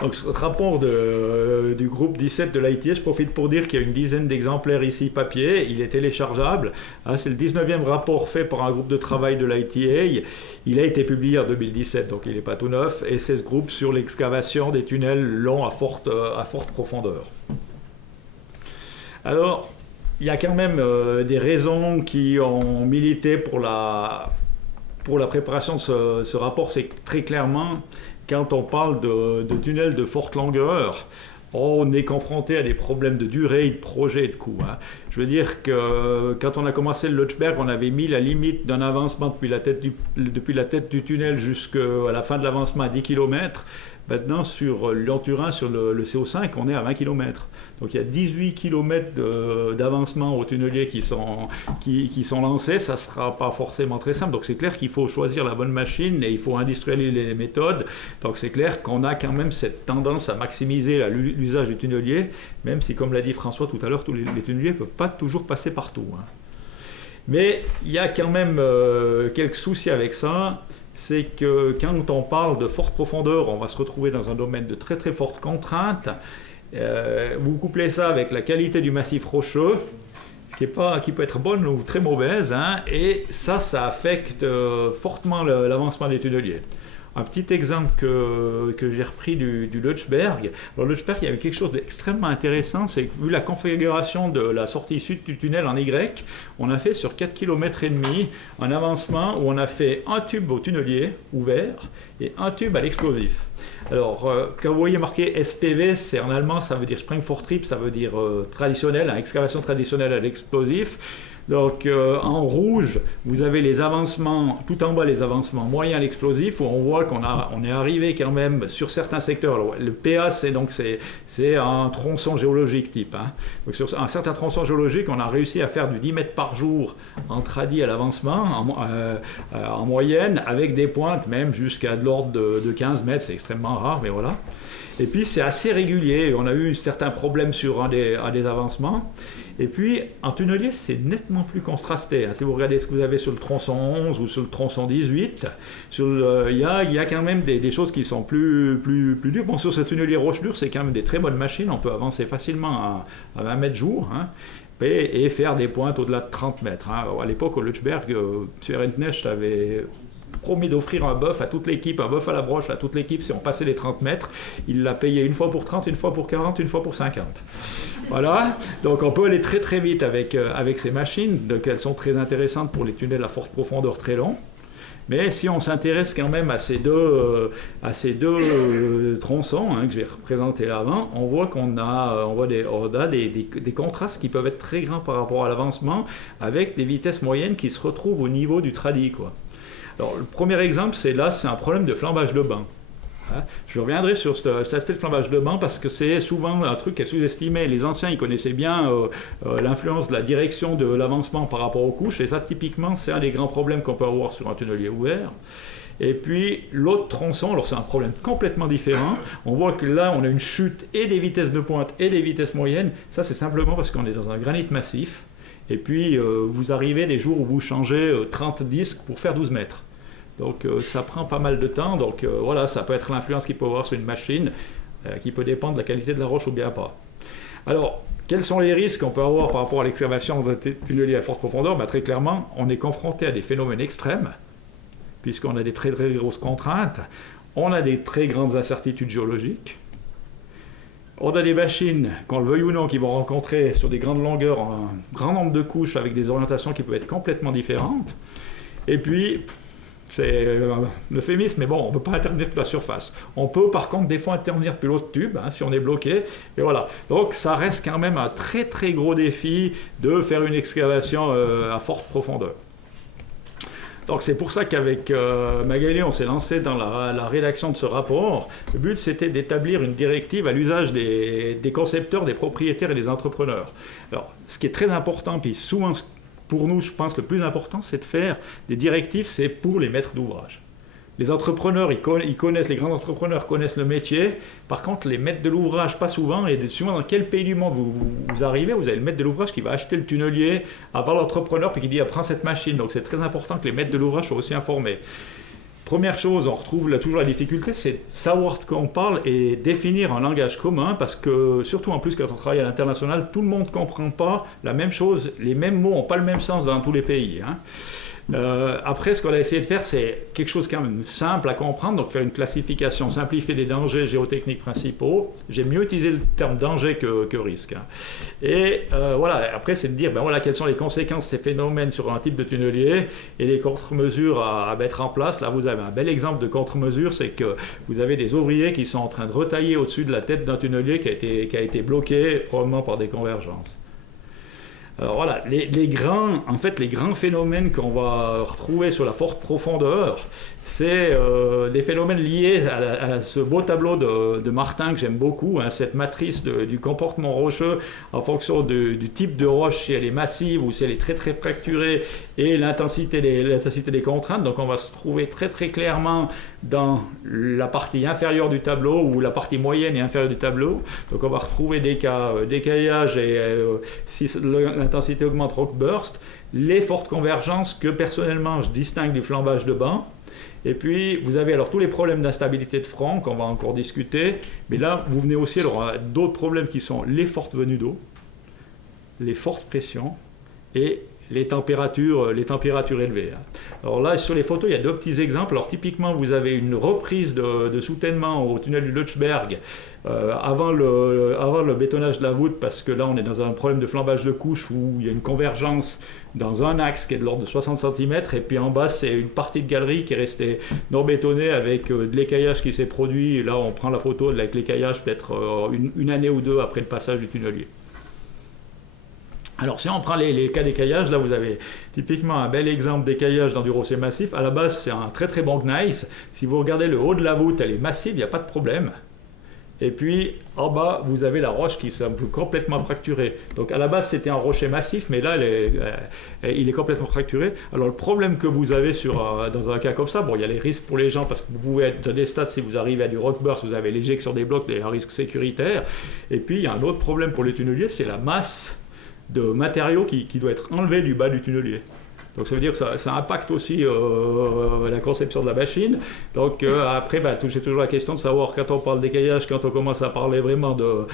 Donc ce rapport du groupe 17 de l'ITA, je profite pour dire qu'il y a une dizaine d'exemplaires ici papier, il est téléchargeable. C'est le 19e rapport fait par un groupe de travail de l'ITA. Il a été publié en 2017, donc il n'est pas tout neuf, et c'est ce groupe sur l'excavation des tunnels longs à forte profondeur. Alors, il y a quand même des raisons qui ont milité pour la préparation de ce rapport, c'est très clairement quand on parle de tunnels de forte longueur, on est confronté à des problèmes de durée, de projet et de coût. Je veux dire que quand on a commencé le Lötschberg, on avait mis la limite d'un avancement depuis la tête du tunnel jusqu'à la fin de l'avancement à 10 km. Maintenant, sur Lyon-Turin, sur le CO5, on est à 20 km. Donc il y a 18 km d'avancement au tunnelier qui sont lancés. Ça ne sera pas forcément très simple. Donc c'est clair qu'il faut choisir la bonne machine et il faut industrialiser les méthodes. Donc c'est clair qu'on a quand même cette tendance à maximiser l'usage du tunnelier, même si, comme l'a dit François tout à l'heure, tous les tunneliers ne peuvent pas toujours passer partout. Mais il y a quand même quelques soucis avec ça. C'est que quand on parle de forte profondeur, on va se retrouver dans un domaine de très très fortes contraintes. Vous couplez ça avec la qualité du massif rocheux, qui peut être bonne ou très mauvaise, et ça affecte fortement l'avancement des tunneliers. un petit exemple que j'ai repris du Lötschberg. Alors Lötschberg, il y avait quelque chose d'extrêmement intéressant, c'est que vu la configuration de la sortie sud du tunnel en Y, on a fait sur 4,5 km un avancement où on a fait un tube au tunnelier ouvert et un tube à l'explosif. Alors, quand vous voyez marqué SPV, c'est en allemand, ça veut dire Sprengvortrieb, ça veut dire traditionnel, excavation traditionnelle à l'explosif. Donc en rouge, vous avez les avancements, tout en bas les avancements moyens à l'explosif, où on voit on est arrivé quand même sur certains secteurs. Alors, le PA, c'est un tronçon géologique type. Hein. Donc sur un certain tronçon géologique, on a réussi à faire du 10 mètres par jour en tradi à l'avancement, en moyenne, avec des pointes même jusqu'à de l'ordre de 15 mètres, c'est extrêmement rare, mais voilà. Et puis c'est assez régulier, on a eu certains problèmes sur un des avancements. Et puis, en tunnelier, c'est nettement plus contrasté. Hein. Si vous regardez ce que vous avez sur le tronçon 11 ou sur le tronçon 18, il y a quand même des choses qui sont plus dures. Bon, sur ce tunnelier roche dure, c'est quand même des très bonnes machines. On peut avancer facilement à 20 mètres jour. Hein, et faire des pointes au-delà de 30 mètres. Hein. À l'époque, au Lötschberg, M. Rentnecht avait promis d'offrir un bœuf à toute l'équipe, un bœuf à la broche à toute l'équipe si on passait les 30 mètres. Il l'a payé une fois pour 30, une fois pour 40, une fois pour 50. Voilà, donc on peut aller très très vite avec ces machines, donc elles sont très intéressantes pour les tunnels à forte profondeur très longs. Mais si on s'intéresse quand même à ces deux tronçons que j'ai représentés là avant, on voit qu'on a des contrastes qui peuvent être très grands par rapport à l'avancement, avec des vitesses moyennes qui se retrouvent au niveau du tradi, quoi. Alors, le premier exemple, c'est un problème de flambage de banc. Je reviendrai sur cet aspect de flambage de banc parce que c'est souvent un truc qui est sous-estimé. Les anciens, ils connaissaient bien l'influence de la direction de l'avancement par rapport aux couches, et ça, typiquement, c'est un des grands problèmes qu'on peut avoir sur un tunnelier ouvert. Et puis, l'autre tronçon, alors c'est un problème complètement différent. On voit que là, on a une chute et des vitesses de pointe et des vitesses moyennes. Ça, c'est simplement parce qu'on est dans un granit massif. Et puis, vous arrivez des jours où vous changez 30 disques pour faire 12 mètres. Donc ça prend pas mal de temps, donc voilà, ça peut être l'influence qu'il peut avoir sur une machine, qui peut dépendre de la qualité de la roche ou bien pas. Alors, quels sont les risques qu'on peut avoir par rapport à l'excavation de tunneliers à forte profondeur? Très clairement, on est confronté à des phénomènes extrêmes, puisqu'on a des très très grosses contraintes, on a des très grandes incertitudes géologiques, on a des machines, qu'on le veuille ou non, qui vont rencontrer sur des grandes longueurs un grand nombre de couches avec des orientations qui peuvent être complètement différentes, et puis c'est un euphémisme, mais bon, on ne peut pas intervenir toute la surface. On peut par contre des fois intervenir depuis l'autre tube, si on est bloqué, et voilà. Donc ça reste quand même un très très gros défi de faire une excavation à forte profondeur. Donc c'est pour ça qu'avec Magali, on s'est lancé dans la rédaction de ce rapport. Le but, c'était d'établir une directive à l'usage des concepteurs, des propriétaires et des entrepreneurs. Alors, ce qui est très important, puis souvent pour nous, je pense, le plus important, c'est de faire des directives, c'est pour les maîtres d'ouvrage. Les entrepreneurs, ils connaissent, les grands entrepreneurs connaissent le métier. Par contre, les maîtres de l'ouvrage, pas souvent. Et souvent, dans quel pays du monde vous arrivez, vous avez le maître de l'ouvrage qui va acheter le tunnelier, avoir l'entrepreneur, puis qui dit, prends cette machine. Donc, c'est très important que les maîtres de l'ouvrage soient aussi informés. Première chose, on retrouve toujours la difficulté, c'est savoir de quoi on parle et définir un langage commun, parce que, surtout en plus quand on travaille à l'international, tout le monde ne comprend pas la même chose, les mêmes mots n'ont pas le même sens dans tous les pays. Après, ce qu'on a essayé de faire, c'est quelque chose quand même simple à comprendre, donc faire une classification simplifiée des dangers géotechniques principaux. J'aime mieux utiliser le terme danger que risque. Et voilà, après, c'est de dire, quelles sont les conséquences de ces phénomènes sur un type de tunnelier et les contre-mesures à mettre en place. Là, vous avez un bel exemple de contre-mesure, c'est que vous avez des ouvriers qui sont en train de retailler au-dessus de la tête d'un tunnelier qui a été bloqué, probablement par des convergences. Alors voilà, les grands phénomènes qu'on va retrouver sur la forte profondeur, c'est des phénomènes liés à ce beau tableau de Martin que j'aime beaucoup, cette matrice du comportement rocheux en fonction du type de roche, si elle est massive ou si elle est très très fracturée, et l'intensité des contraintes. Donc on va se trouver très très clairement dans la partie inférieure du tableau ou la partie moyenne et inférieure du tableau. Donc on va retrouver des cas d'écaillage et si l'intensité augmente, rock burst, les fortes convergences que personnellement je distingue du flambage de banc. Et puis vous avez alors tous les problèmes d'instabilité de front qu'on va encore discuter, mais là vous venez aussi alors d'autres problèmes qui sont les fortes venues d'eau, les fortes pressions et les températures élevées. Alors là, sur les photos, il y a deux petits exemples. Alors typiquement, vous avez une reprise de soutènement au tunnel du Lötschberg avant le bétonnage de la voûte, parce que là, on est dans un problème de flambage de couche où il y a une convergence dans un axe qui est de l'ordre de 60 cm, et puis en bas, c'est une partie de galerie qui est restée non bétonnée avec de l'écaillage qui s'est produit. Et là, on prend la photo avec l'écaillage peut-être une année ou deux après le passage du tunnelier. Alors, si on prend les cas d'écaillage, là, vous avez typiquement un bel exemple d'écaillage dans du rocher massif. À la base, c'est un très très bon gneiss. Si vous regardez le haut de la voûte, elle est massive, il n'y a pas de problème. Et puis, en bas, vous avez la roche qui semble complètement fracturée. Donc, à la base, c'était un rocher massif, mais là, il est complètement fracturé. Alors, le problème que vous avez dans un cas comme ça, bon, il y a les risques pour les gens, parce que vous pouvez être dans des stades, si vous arrivez à du rock burst, vous avez l'éjection des blocs, des risques sécuritaires. Et puis, il y a un autre problème pour les tunneliers, c'est la masse de matériaux qui doit être enlevé du bas du tunnelier. Donc ça veut dire que ça impacte aussi la conception de la machine. Donc après, c'est toujours la question de savoir, quand on parle d'écaillage, quand on commence à parler vraiment de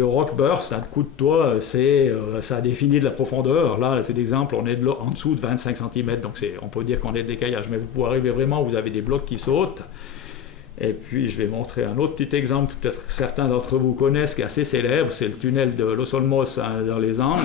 rock burst, un coup de toit, ça définit de la profondeur. Là, c'est l'exemple, on est en dessous de 25 cm, donc on peut dire qu'on est de l'écaillage. Mais vous pouvez arriver vraiment où vous avez des blocs qui sautent. Et puis, je vais montrer un autre petit exemple, peut-être que certains d'entre vous connaissent, qui est assez célèbre, c'est le tunnel de Los Olmos dans les Andes.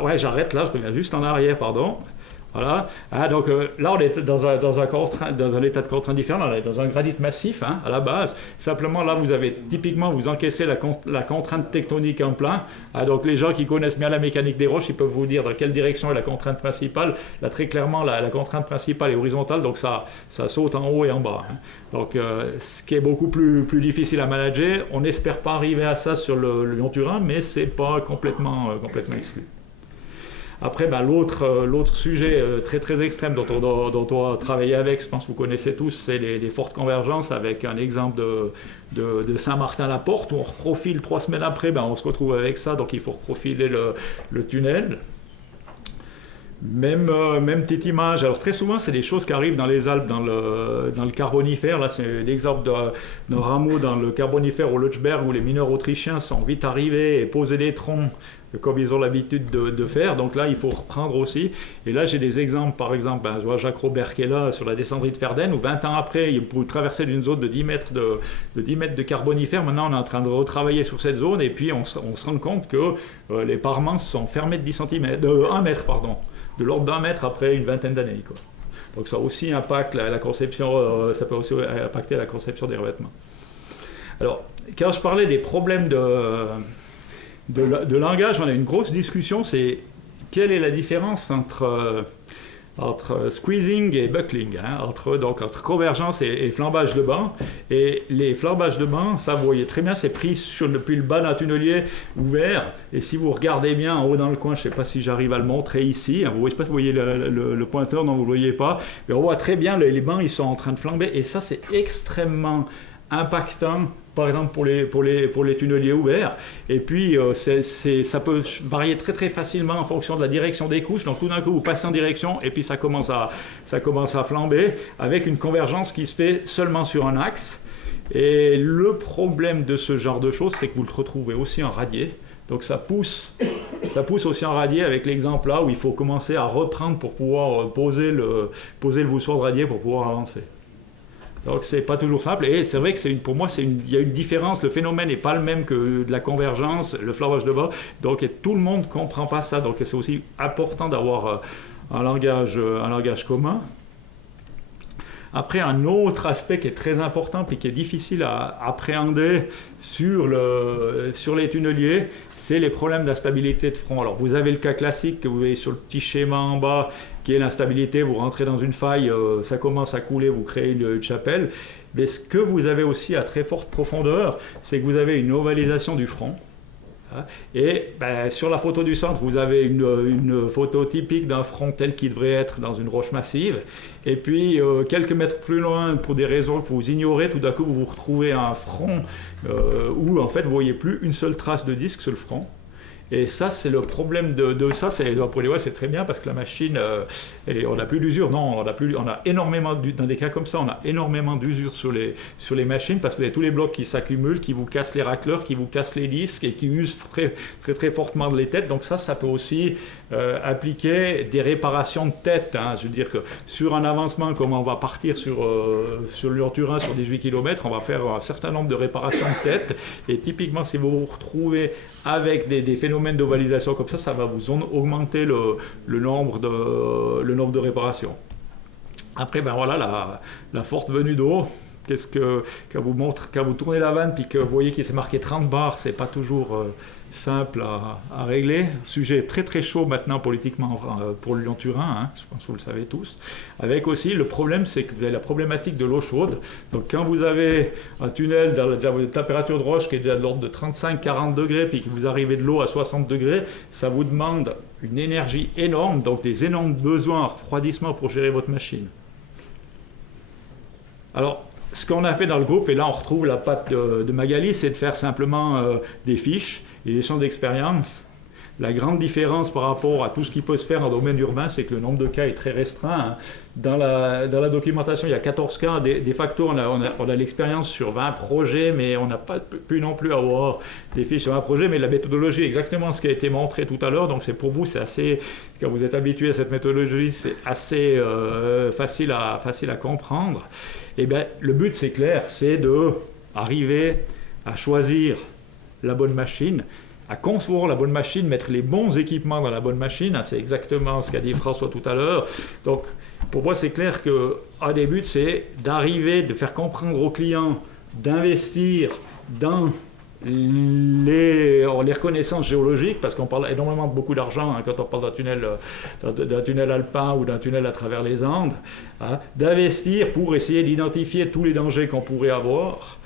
Ouais, j'arrête là, je reviens juste en arrière, pardon. Voilà. Donc là, on est dans un état de contrainte différent, on est dans un granit massif à la base. Simplement, là, vous encaissez la contrainte tectonique en plein. Donc les gens qui connaissent bien la mécanique des roches, ils peuvent vous dire dans quelle direction est la contrainte principale. Là, très clairement, la contrainte principale est horizontale, donc ça saute en haut et en bas. Donc, ce qui est beaucoup plus difficile à manager, on n'espère pas arriver à ça sur le Lyon-Turin, mais c'est pas complètement exclu. Après, l'autre sujet très très extrême dont on doit travailler avec, je pense que vous connaissez tous, c'est les fortes convergences, avec un exemple de Saint-Martin-la-Porte, où on reprofile 3 semaines après, on se retrouve avec ça, donc il faut reprofiler le tunnel. Même petite image. Alors très souvent, c'est des choses qui arrivent dans les Alpes, dans le Carbonifère. Là, c'est l'exemple d'un rameau dans le Carbonifère au Lötschberg, où les mineurs autrichiens sont vite arrivés et posaient des troncs comme ils ont l'habitude de faire. Donc là, il faut reprendre aussi. Et là, j'ai des exemples. Par exemple, je vois Jacques Robert qui est là sur la descendrie de Verden, où 20 ans après, il peut traverser d'une zone de 10 mètres de Carbonifère. Maintenant, on est en train de retravailler sur cette zone, et puis on se rend compte que les parements sont fermés de 1 mètre, de l'ordre d'1 mètre après une vingtaine d'années. Donc ça aussi impacte la conception, ça peut aussi impacter la conception des revêtements. Alors, quand je parlais des problèmes de langage, on a une grosse discussion, c'est quelle est la différence entre squeezing et buckling, entre convergence et flambage de banc. Et les flambages de banc, ça vous voyez très bien, c'est pris depuis le bas d'un tunnelier ouvert. Et si vous regardez bien en haut dans le coin, je ne sais pas si j'arrive à le montrer ici, je ne sais pas si vous voyez le pointeur, non vous ne le voyez pas, mais on voit très bien les bancs, ils sont en train de flamber, et ça c'est extrêmement impactant, par exemple pour les tunneliers ouverts. Et puis ça peut varier très très facilement en fonction de la direction des couches. Donc tout d'un coup vous passez en direction, et puis ça commence à flamber avec une convergence qui se fait seulement sur un axe. Et le problème de ce genre de choses, c'est que vous le retrouvez aussi en radier. Donc ça pousse aussi en radier, avec l'exemple là où il faut commencer à reprendre pour pouvoir poser le voussoir de radier pour pouvoir avancer. Donc c'est pas toujours simple, et c'est vrai que pour moi il y a une différence, le phénomène n'est pas le même que de la convergence, le flambage de bas, donc tout le monde ne comprend pas ça, donc c'est aussi important d'avoir un langage commun. Après, un autre aspect qui est très important et qui est difficile à appréhender sur les tunneliers, c'est les problèmes d'instabilité de front. Alors vous avez le cas classique que vous voyez sur le petit schéma en bas, qui est l'instabilité, vous rentrez dans une faille, ça commence à couler, vous créez une chapelle. Mais ce que vous avez aussi à très forte profondeur, c'est que vous avez une ovalisation du front. Et sur la photo du centre, vous avez une photo typique d'un front tel qu'il devrait être dans une roche massive. Et puis, quelques mètres plus loin, pour des raisons que vous ignorez, tout d'un coup, vous vous retrouvez à un front où, en fait, vous ne voyez plus une seule trace de disque sur le front. Et ça, c'est le problème de ça. Pour les c'est très bien parce que la machine, on n'a plus d'usure. Non, on a énormément, dans des cas comme ça, on a énormément d'usure sur les machines parce que vous avez tous les blocs qui s'accumulent, qui vous cassent les racleurs, qui vous cassent les disques et qui usent très, très, très fortement les têtes. Donc ça peut aussi appliquer des réparations de tête. Je veux dire que sur un avancement, comme on va partir sur le Lyon-Turin sur 18 km, on va faire un certain nombre de réparations de tête. Et typiquement, si vous vous retrouvez avec des phénomènes d'ovalisation comme ça va vous augmenter le nombre de réparations. Après, la forte venue d'eau, quand vous tournez la vanne puis que vous voyez qu'il s'est marqué 30 bars, c'est pas toujours simple à régler. Sujet très très chaud maintenant politiquement pour le Lyon-Turin, je pense que vous le savez tous. Avec aussi le problème, c'est que vous avez la problématique de l'eau chaude. Donc quand vous avez un tunnel dans la température de roche qui est déjà de l'ordre de 35-40 degrés puis que vous arrivez de l'eau à 60 degrés, ça vous demande une énergie énorme, donc des énormes besoins en refroidissement pour gérer votre machine. Alors, ce qu'on a fait dans le groupe, et là on retrouve la patte de Magali, c'est de faire simplement des fiches et des champs d'expérience. La grande différence par rapport à tout ce qui peut se faire en domaine urbain, c'est que le nombre de cas est très restreint. Dans la documentation, il y a 14 cas. De facto, on a l'expérience sur 20 projets, mais on n'a pas pu non plus avoir des fiches sur un projet. Mais la méthodologie est exactement ce qui a été montré tout à l'heure. Donc c'est pour vous, c'est assez, quand vous êtes habitué à cette méthodologie, c'est assez facile à comprendre. Et bien, le but, c'est clair, c'est d'arriver à choisir la bonne machine, à concevoir la bonne machine, mettre les bons équipements dans la bonne machine. C'est exactement ce qu'a dit François tout à l'heure. Donc, pour moi, c'est clair qu'un des buts, c'est d'arriver, de faire comprendre aux clients, d'investir dans les reconnaissances géologiques, parce qu'on parle énormément de beaucoup d'argent quand on parle d'un tunnel alpin ou d'un tunnel à travers les Andes, d'investir pour essayer d'identifier tous les dangers qu'on pourrait avoir.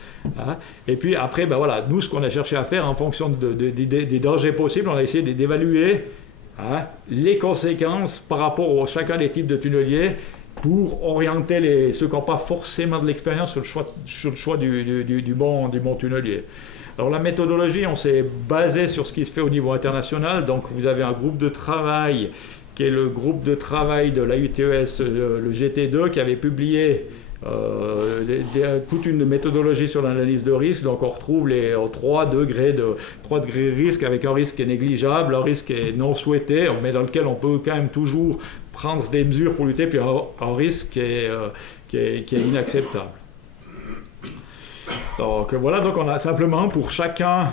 Et puis après, nous, ce qu'on a cherché à faire en fonction des dangers possibles, on a essayé d'évaluer les conséquences par rapport à chacun des types de tunneliers pour orienter ceux qui n'ont pas forcément de l'expérience sur le choix du bon tunnelier. Alors la méthodologie, on s'est basé sur ce qui se fait au niveau international. Donc vous avez un groupe de travail qui est le groupe de travail de l'AUTES, le GT2, qui avait publié toute une méthodologie sur l'analyse de risque. Donc on retrouve les 3 degrés de risque, avec un risque qui est négligeable, un risque qui est non souhaité, mais dans lequel on peut quand même toujours prendre des mesures pour lutter, puis un risque qui est inacceptable. Donc voilà, donc on a simplement pour chacun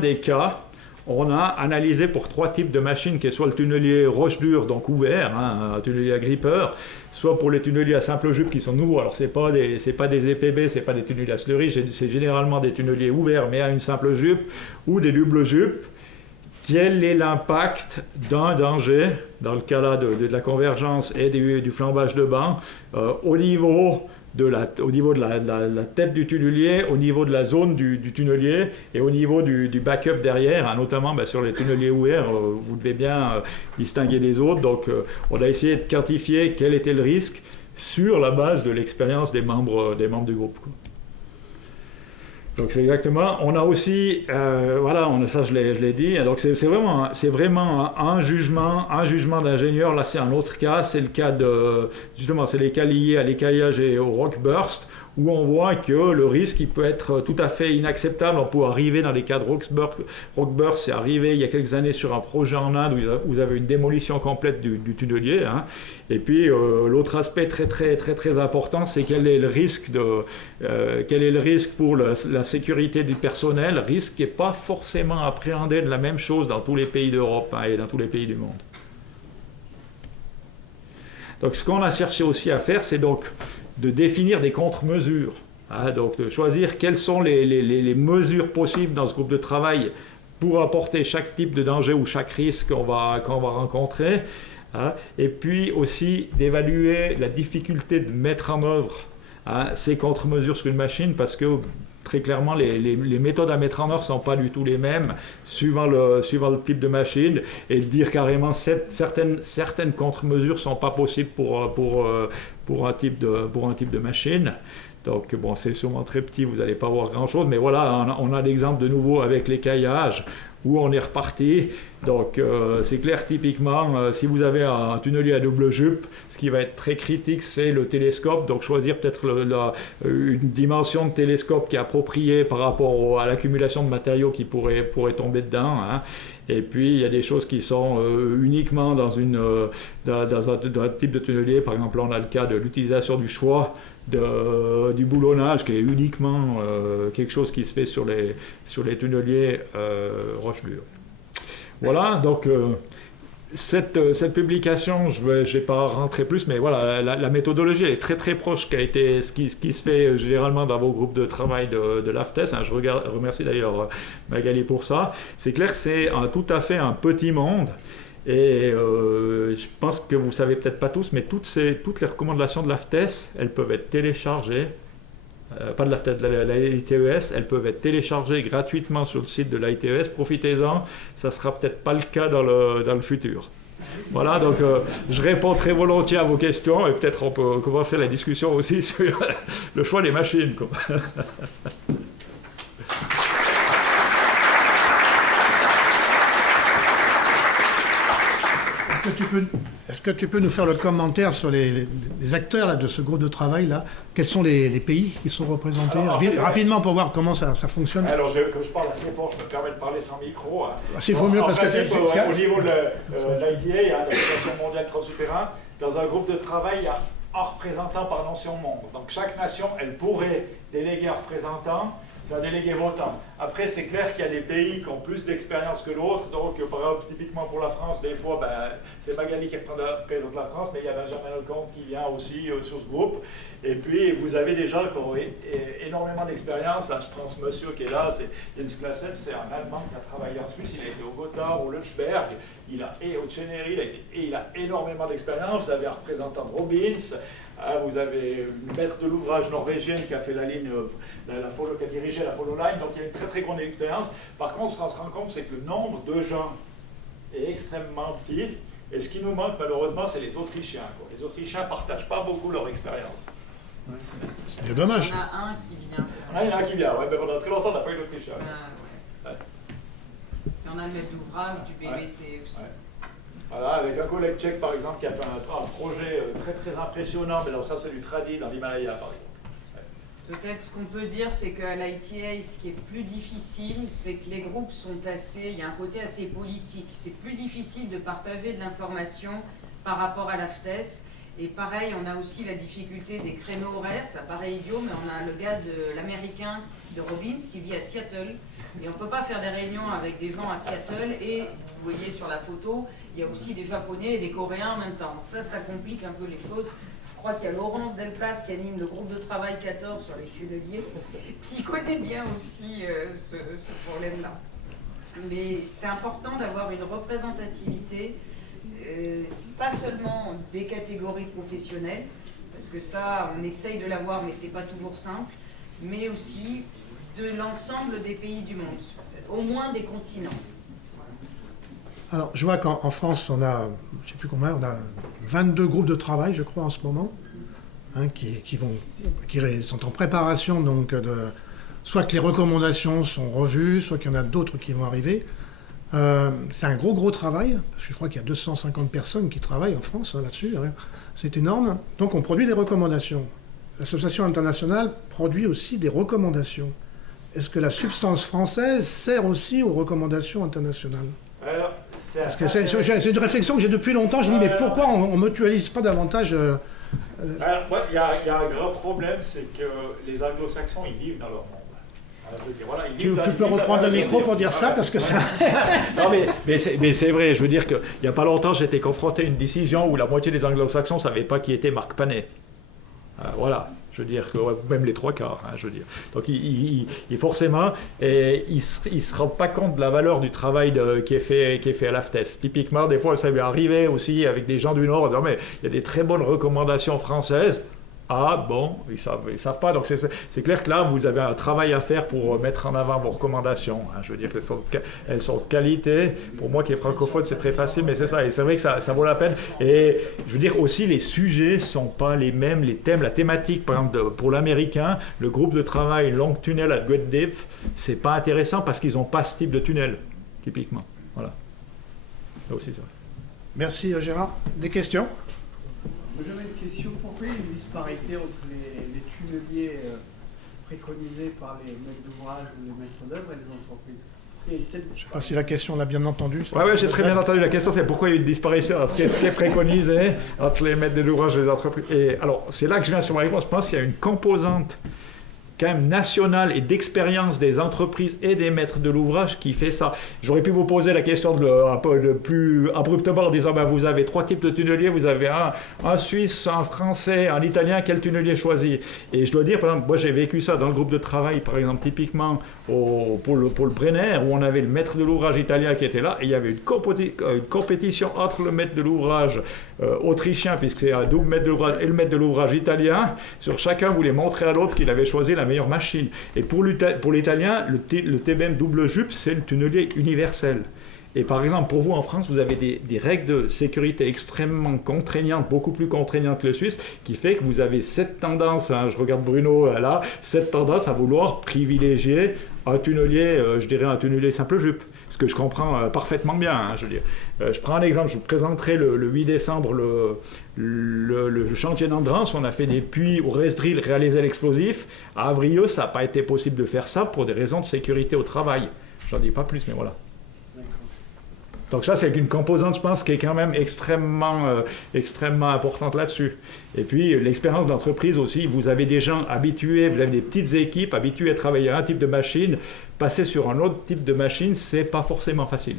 des cas, on a analysé pour 3 types de machines, qui est soit le tunnelier roche dure, donc ouvert, un tunnelier à grippeur, soit pour les tunneliers à simple jupe qui sont nouveaux. Alors c'est pas des EPB, c'est pas des tunneliers à slurry, c'est généralement des tunneliers ouverts mais à une simple jupe, ou des doubles jupes. Quel est l'impact d'un danger, dans le cas là de la convergence et du flambage de banc, au niveau de la tête du tunnelier, au niveau de la zone du tunnelier et au niveau du backup derrière, notamment sur les tunneliers ouverts, vous devez bien distinguer les autres. Donc on a essayé de quantifier quel était le risque sur la base de l'expérience des membres du groupe. Donc c'est exactement, on a aussi, ça je l'ai dit, donc c'est vraiment un jugement d'ingénieur. Là c'est un autre cas, c'est le cas c'est les cas liés à l'écaillage et au rock burst, où on voit que le risque il peut être tout à fait inacceptable. On peut arriver dans les cas de rock burst, c'est arrivé il y a quelques années sur un projet en Inde où vous avez une démolition complète du tunnelier. Et puis l'autre aspect très très très très important, c'est quel est le risque pour la sécurité du personnel, risque qui n'est pas forcément appréhendé de la même chose dans tous les pays d'Europe et dans tous les pays du monde. Donc ce qu'on a cherché aussi à faire, c'est donc de définir des contre-mesures, donc de choisir quelles sont les mesures possibles dans ce groupe de travail pour apporter chaque type de danger ou chaque risque qu'on va rencontrer, et puis aussi d'évaluer la difficulté de mettre en œuvre ces contre-mesures sur une machine, parce que très clairement, les méthodes à mettre en œuvre ne sont pas du tout les mêmes suivant le type de machine, et de dire carrément certaines contre-mesures ne sont pas possibles pour un type de machine. Donc bon, c'est sûrement très petit, vous n'allez pas voir grand-chose, mais voilà, on a l'exemple de nouveau avec les caillages, où on est reparti. Donc c'est clair, typiquement, si vous avez un tunnelier à double jupe, ce qui va être très critique, c'est le télescope. Donc choisir peut-être une dimension de télescope qui est appropriée par rapport à l'accumulation de matériaux qui pourrait tomber dedans, hein. Et puis il y a des choses qui sont uniquement dans un type de tunnelier. Par exemple, on a le cas de l'utilisation du choix du boulonnage, qui est uniquement quelque chose qui se fait sur les tunneliers Roche-Mur. Voilà, donc cette publication, je ne vais pas rentrer plus, mais voilà, la méthodologie elle est très très proche ce qui se fait généralement dans vos groupes de travail de l'AFTES. Hein. Je remercie d'ailleurs Magali pour ça. C'est clair que c'est tout à fait un petit monde. Et je pense que vous ne savez peut-être pas tous, mais toutes les recommandations de l'AFTES, elles peuvent être téléchargées, pas de l'AFTES, de la ITES, elles peuvent être téléchargées gratuitement sur le site de l'ITES. Profitez-en, ça ne sera peut-être pas le cas dans le futur. Voilà, donc je réponds très volontiers à vos questions, et peut-être on peut commencer la discussion aussi sur le choix des machines, quoi. Est-ce que tu peux nous faire le commentaire sur les acteurs là, de ce groupe de travail là? Quels sont les pays qui sont représentés? Rapidement pour voir comment ça fonctionne. Alors, comme je parle assez fort, je me permets de parler sans micro. Hein. Il faut mieux parce que au niveau de l'IDA, l'Organisation mondiale transsouterrain, dans un groupe de travail, il y a un représentant par nation membre. Donc chaque nation, elle pourrait déléguer un représentant. C'est un délégué votant. Après, c'est clair qu'il y a des pays qui ont plus d'expérience que l'autre. Donc, par exemple, typiquement pour la France, des fois, c'est Magali qui représente la France, mais il y a Benjamin Lecomte qui vient aussi sur ce groupe. Et puis, vous avez des gens qui ont énormément d'expérience. Je prends ce monsieur qui est là, c'est Jens Klassen, c'est un Allemand qui a travaillé en Suisse. Il a été au Gotha, au Lötschberg, et au Chenery, et il a énormément d'expérience. Vous avez un représentant de Robbins. Vous avez une maître de l'ouvrage norvégienne qui a fait la ligne, qui a dirigé la Follow Line, donc il y a une très très grande expérience. Par contre, ce qu'on se rend compte, c'est que le nombre de gens est extrêmement petit, et ce qui nous manque malheureusement, c'est les Autrichiens, quoi. Les Autrichiens ne partagent pas beaucoup leur expérience. C'est dommage. Il y en a un qui vient. Il y en a un qui vient, ouais, mais pendant très longtemps, on n'a pas eu d'Autrichien. Ouais. Il y en a le maître d'ouvrage du BBT aussi. Ouais. Voilà, avec un collègue tchèque par exemple qui a fait un projet très très impressionnant, mais alors ça c'est du tradi dans l'Himalaya par exemple. Peut-être ce qu'on peut dire, c'est qu'à l'ITA, ce qui est plus difficile, c'est que les groupes sont il y a un côté assez politique. C'est plus difficile de partager de l'information par rapport à l'AFTES. Et pareil, on a aussi la difficulté des créneaux horaires, ça paraît idiot, mais on a le gars de l'américain de Robbins, il vit à Seattle. Et on ne peut pas faire des réunions avec des gens à Seattle, et vous voyez sur la photo, il y a aussi des Japonais et des Coréens en même temps. Donc ça complique un peu les choses. Je crois qu'il y a Laurence Delplace qui anime le groupe de travail 14 sur les tunneliers, qui connaît bien aussi ce problème-là. Mais c'est important d'avoir une représentativité, pas seulement des catégories professionnelles, parce que ça, on essaye de l'avoir, mais c'est pas toujours simple, mais aussi de l'ensemble des pays du monde, au moins des continents. Alors, je vois qu'en France, on a, je ne sais plus combien, on a 22 groupes de travail, je crois, en ce moment, hein, qui sont en préparation, donc, soit que les recommandations sont revues, soit qu'il y en a d'autres qui vont arriver. C'est un gros travail, parce que je crois qu'il y a 250 personnes qui travaillent en France là-dessus, hein. C'est énorme. Donc, on produit des recommandations. L'association internationale produit aussi des recommandations. Est-ce que la substance française sert aussi aux recommandations internationales? Alors, parce que c'est une réflexion que j'ai depuis longtemps. Je me dis, mais pourquoi on ne mutualise pas davantage Alors, il y a un grand problème, c'est que les anglo-saxons, ils vivent dans leur monde. Alors, je veux dire, voilà, tu peux reprendre le micro pour dire ça, parce que ça... Non, mais c'est vrai, je veux dire qu'il n'y a pas longtemps, j'étais confronté à une décision où la moitié des anglo-saxons ne savaient pas qui était Marc Panet. Voilà. Je veux dire que même les trois quarts, hein, je veux dire. Donc, forcément, ils ne se rendent pas compte de la valeur du travail qui est fait à l'AFTES. Typiquement, des fois, ça m'est arrivé aussi avec des gens du Nord en disant, mais il y a des très bonnes recommandations françaises. Ah bon, ils savent pas. Donc c'est clair que là, vous avez un travail à faire pour mettre en avant vos recommandations. Hein. Je veux dire qu'elles sont de qualité. Pour moi qui est francophone, c'est très facile, mais c'est ça. Et c'est vrai que ça vaut la peine. Et je veux dire aussi, les sujets sont pas les mêmes, les thèmes, la thématique. Par exemple, pour l'américain, le groupe de travail Long Tunnel at Great Deep, c'est pas intéressant parce qu'ils n'ont pas ce type de tunnel, typiquement. Voilà. Là aussi, c'est vrai. Merci Gérard. Des questions? J'avais une question. Pourquoi il y a une disparité entre les tunneliers préconisés par les maîtres d'ouvrage ou les maîtres d'œuvre et les entreprises? Il y a une telle Je ne sais pas si la question on l'a bien entendue. Oui, j'ai très bien entendu. La question, c'est pourquoi il y a eu une disparition. Alors, ce qui est préconisé entre les maîtres d'ouvrage et les entreprises. Et alors, c'est là que je viens sur ma réponse. Je pense qu'il y a une composante quand même nationale et d'expérience des entreprises et des maîtres de l'ouvrage qui fait ça. J'aurais pu vous poser la question un peu plus abruptement en disant vous avez 3 types de tunneliers, vous avez un Suisse, un Français, un Italien, quel tunnelier choisir? Et je dois dire, par exemple, moi j'ai vécu ça dans le groupe de travail, par exemple, typiquement pour le Brenner, où on avait le maître de l'ouvrage italien qui était là, et il y avait une compétition entre le maître de l'ouvrage autrichien, puisque c'est un double maître de l'ouvrage, et le maître de l'ouvrage italien. Sur chacun voulait montrer à l'autre qu'il avait choisi la meilleure machine. Et pour l'italien, le TBM double jupe, c'est le tunnelier universel. Et par exemple, pour vous en France, vous avez des règles de sécurité extrêmement contraignantes, beaucoup plus contraignantes que le Suisse, qui fait que vous avez cette tendance, je regarde Bruno là, cette tendance à vouloir privilégier un tunnelier, je dirais un tunnelier simple jupe. Ce que je comprends parfaitement bien. Je veux dire. Je prends un exemple, je vous présenterai le 8 décembre le chantier d'Andrans, où on a fait des puits au Resdrill réalisés à l'explosif. À Avrieux, ça n'a pas été possible de faire ça pour des raisons de sécurité au travail. J'en dis pas plus, mais voilà. Donc ça, c'est une composante, je pense, qui est quand même extrêmement importante là-dessus. Et puis, l'expérience d'entreprise aussi, vous avez des gens habitués, vous avez des petites équipes habituées à travailler à un type de machine, passer sur un autre type de machine, c'est pas forcément facile.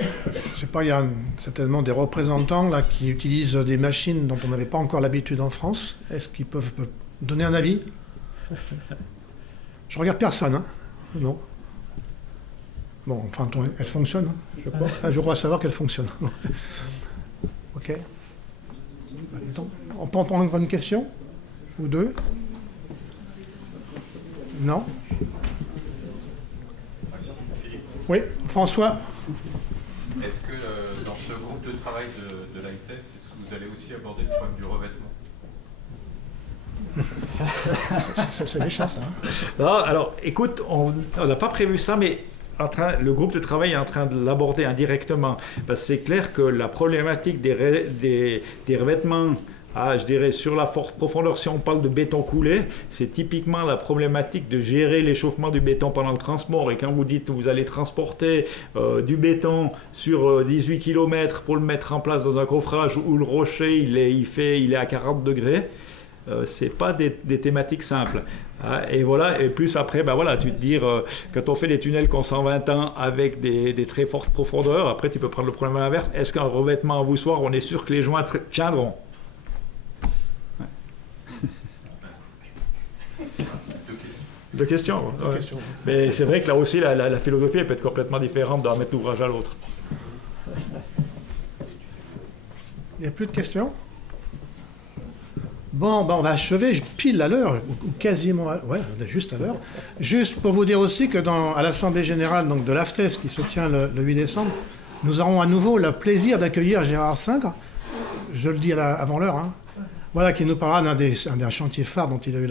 Je sais pas, il y a certainement des représentants là qui utilisent des machines dont on n'avait pas encore l'habitude en France. Est-ce qu'ils peuvent donner un avis? Je regarde personne, hein? Non. Bon, enfin, elle fonctionne, hein, je crois. Je crois savoir qu'elle fonctionne. Ok. Attends, on peut en prendre une question? Ou deux? Non? Oui, François? Est-ce que dans ce groupe de travail de l'ITES, est-ce que vous allez aussi aborder le problème du revêtement? C'est méchant, ça. Hein. Non, alors, écoute, on n'a pas prévu ça, mais le groupe de travail est en train de l'aborder indirectement. Parce que c'est clair que la problématique des revêtements, je dirais, sur la forte profondeur, si on parle de béton coulé, c'est typiquement la problématique de gérer l'échauffement du béton pendant le transport. Et quand vous dites que vous allez transporter du béton sur 18 km pour le mettre en place dans un coffrage où le rocher il est à 40 degrés, c'est pas des thématiques simples. Et voilà, et plus après, tu te dis, quand on fait des tunnels qui ont 120 ans avec des très fortes profondeurs, après tu peux prendre le problème à l'inverse. Est-ce qu'un revêtement à voussoir, on est sûr que les joints tiendront? Deux questions. Ouais. Mais c'est vrai que là aussi, la philosophie elle peut être complètement différente d'un maître d'ouvrage à l'autre. Il n'y a plus de questions? Bon, on va achever pile à l'heure, ou quasiment on est juste à l'heure. Juste pour vous dire aussi que à l'Assemblée Générale donc, de l'AFTES, qui se tient le 8 décembre, nous aurons à nouveau le plaisir d'accueillir Gérard Singre, je le dis avant l'heure, hein, voilà, qui nous parlera d'un chantier phare dont il a eu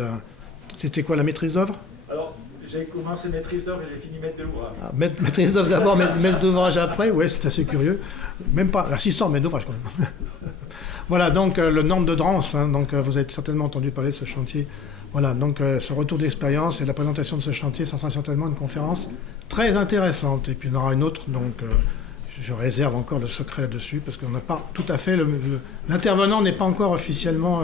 C'était quoi, la maîtrise d'œuvre? Alors, j'ai commencé maîtrise d'œuvre et j'ai fini maître de l'ouvrage. Maîtrise d'œuvre d'abord, maître d'ouvrage après, ouais, c'est assez curieux. Même pas, assistant maître d'ouvrage quand même. Voilà, donc le Nantes de Drance, hein, donc vous avez certainement entendu parler de ce chantier. Voilà, donc ce retour d'expérience et la présentation de ce chantier, ça sera certainement une conférence très intéressante. Et puis il y en aura une autre, donc je réserve encore le secret là-dessus, parce qu'on n'a pas tout à fait... L'intervenant n'est pas encore officiellement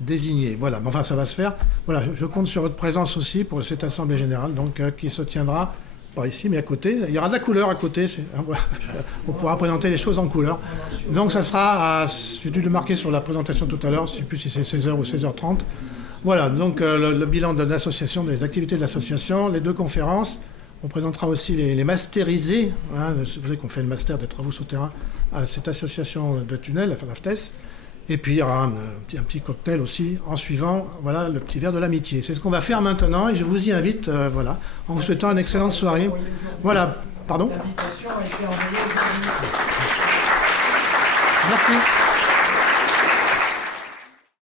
désigné. Voilà, mais enfin ça va se faire. Voilà, je compte sur votre présence aussi pour cette Assemblée Générale, donc qui se tiendra... pas ici, mais à côté. Il y aura de la couleur à côté. On pourra présenter les choses en couleur. Donc ça sera, j'ai dû le marquer sur la présentation tout à l'heure, je ne sais plus si c'est 16h ou 16h30. Voilà, donc le bilan de l'association, des activités de l'association, les deux conférences. On présentera aussi les masterisés. Hein, vous savez qu'on fait le master des travaux souterrains à cette association de tunnels, enfin l'AFTES. Et puis il y aura un petit cocktail aussi en suivant voilà, le petit verre de l'amitié. C'est ce qu'on va faire maintenant et je vous y invite voilà, en vous souhaitant une excellente soirée. Voilà, pardon. L'invitation a été envoyée aujourd'hui. Merci.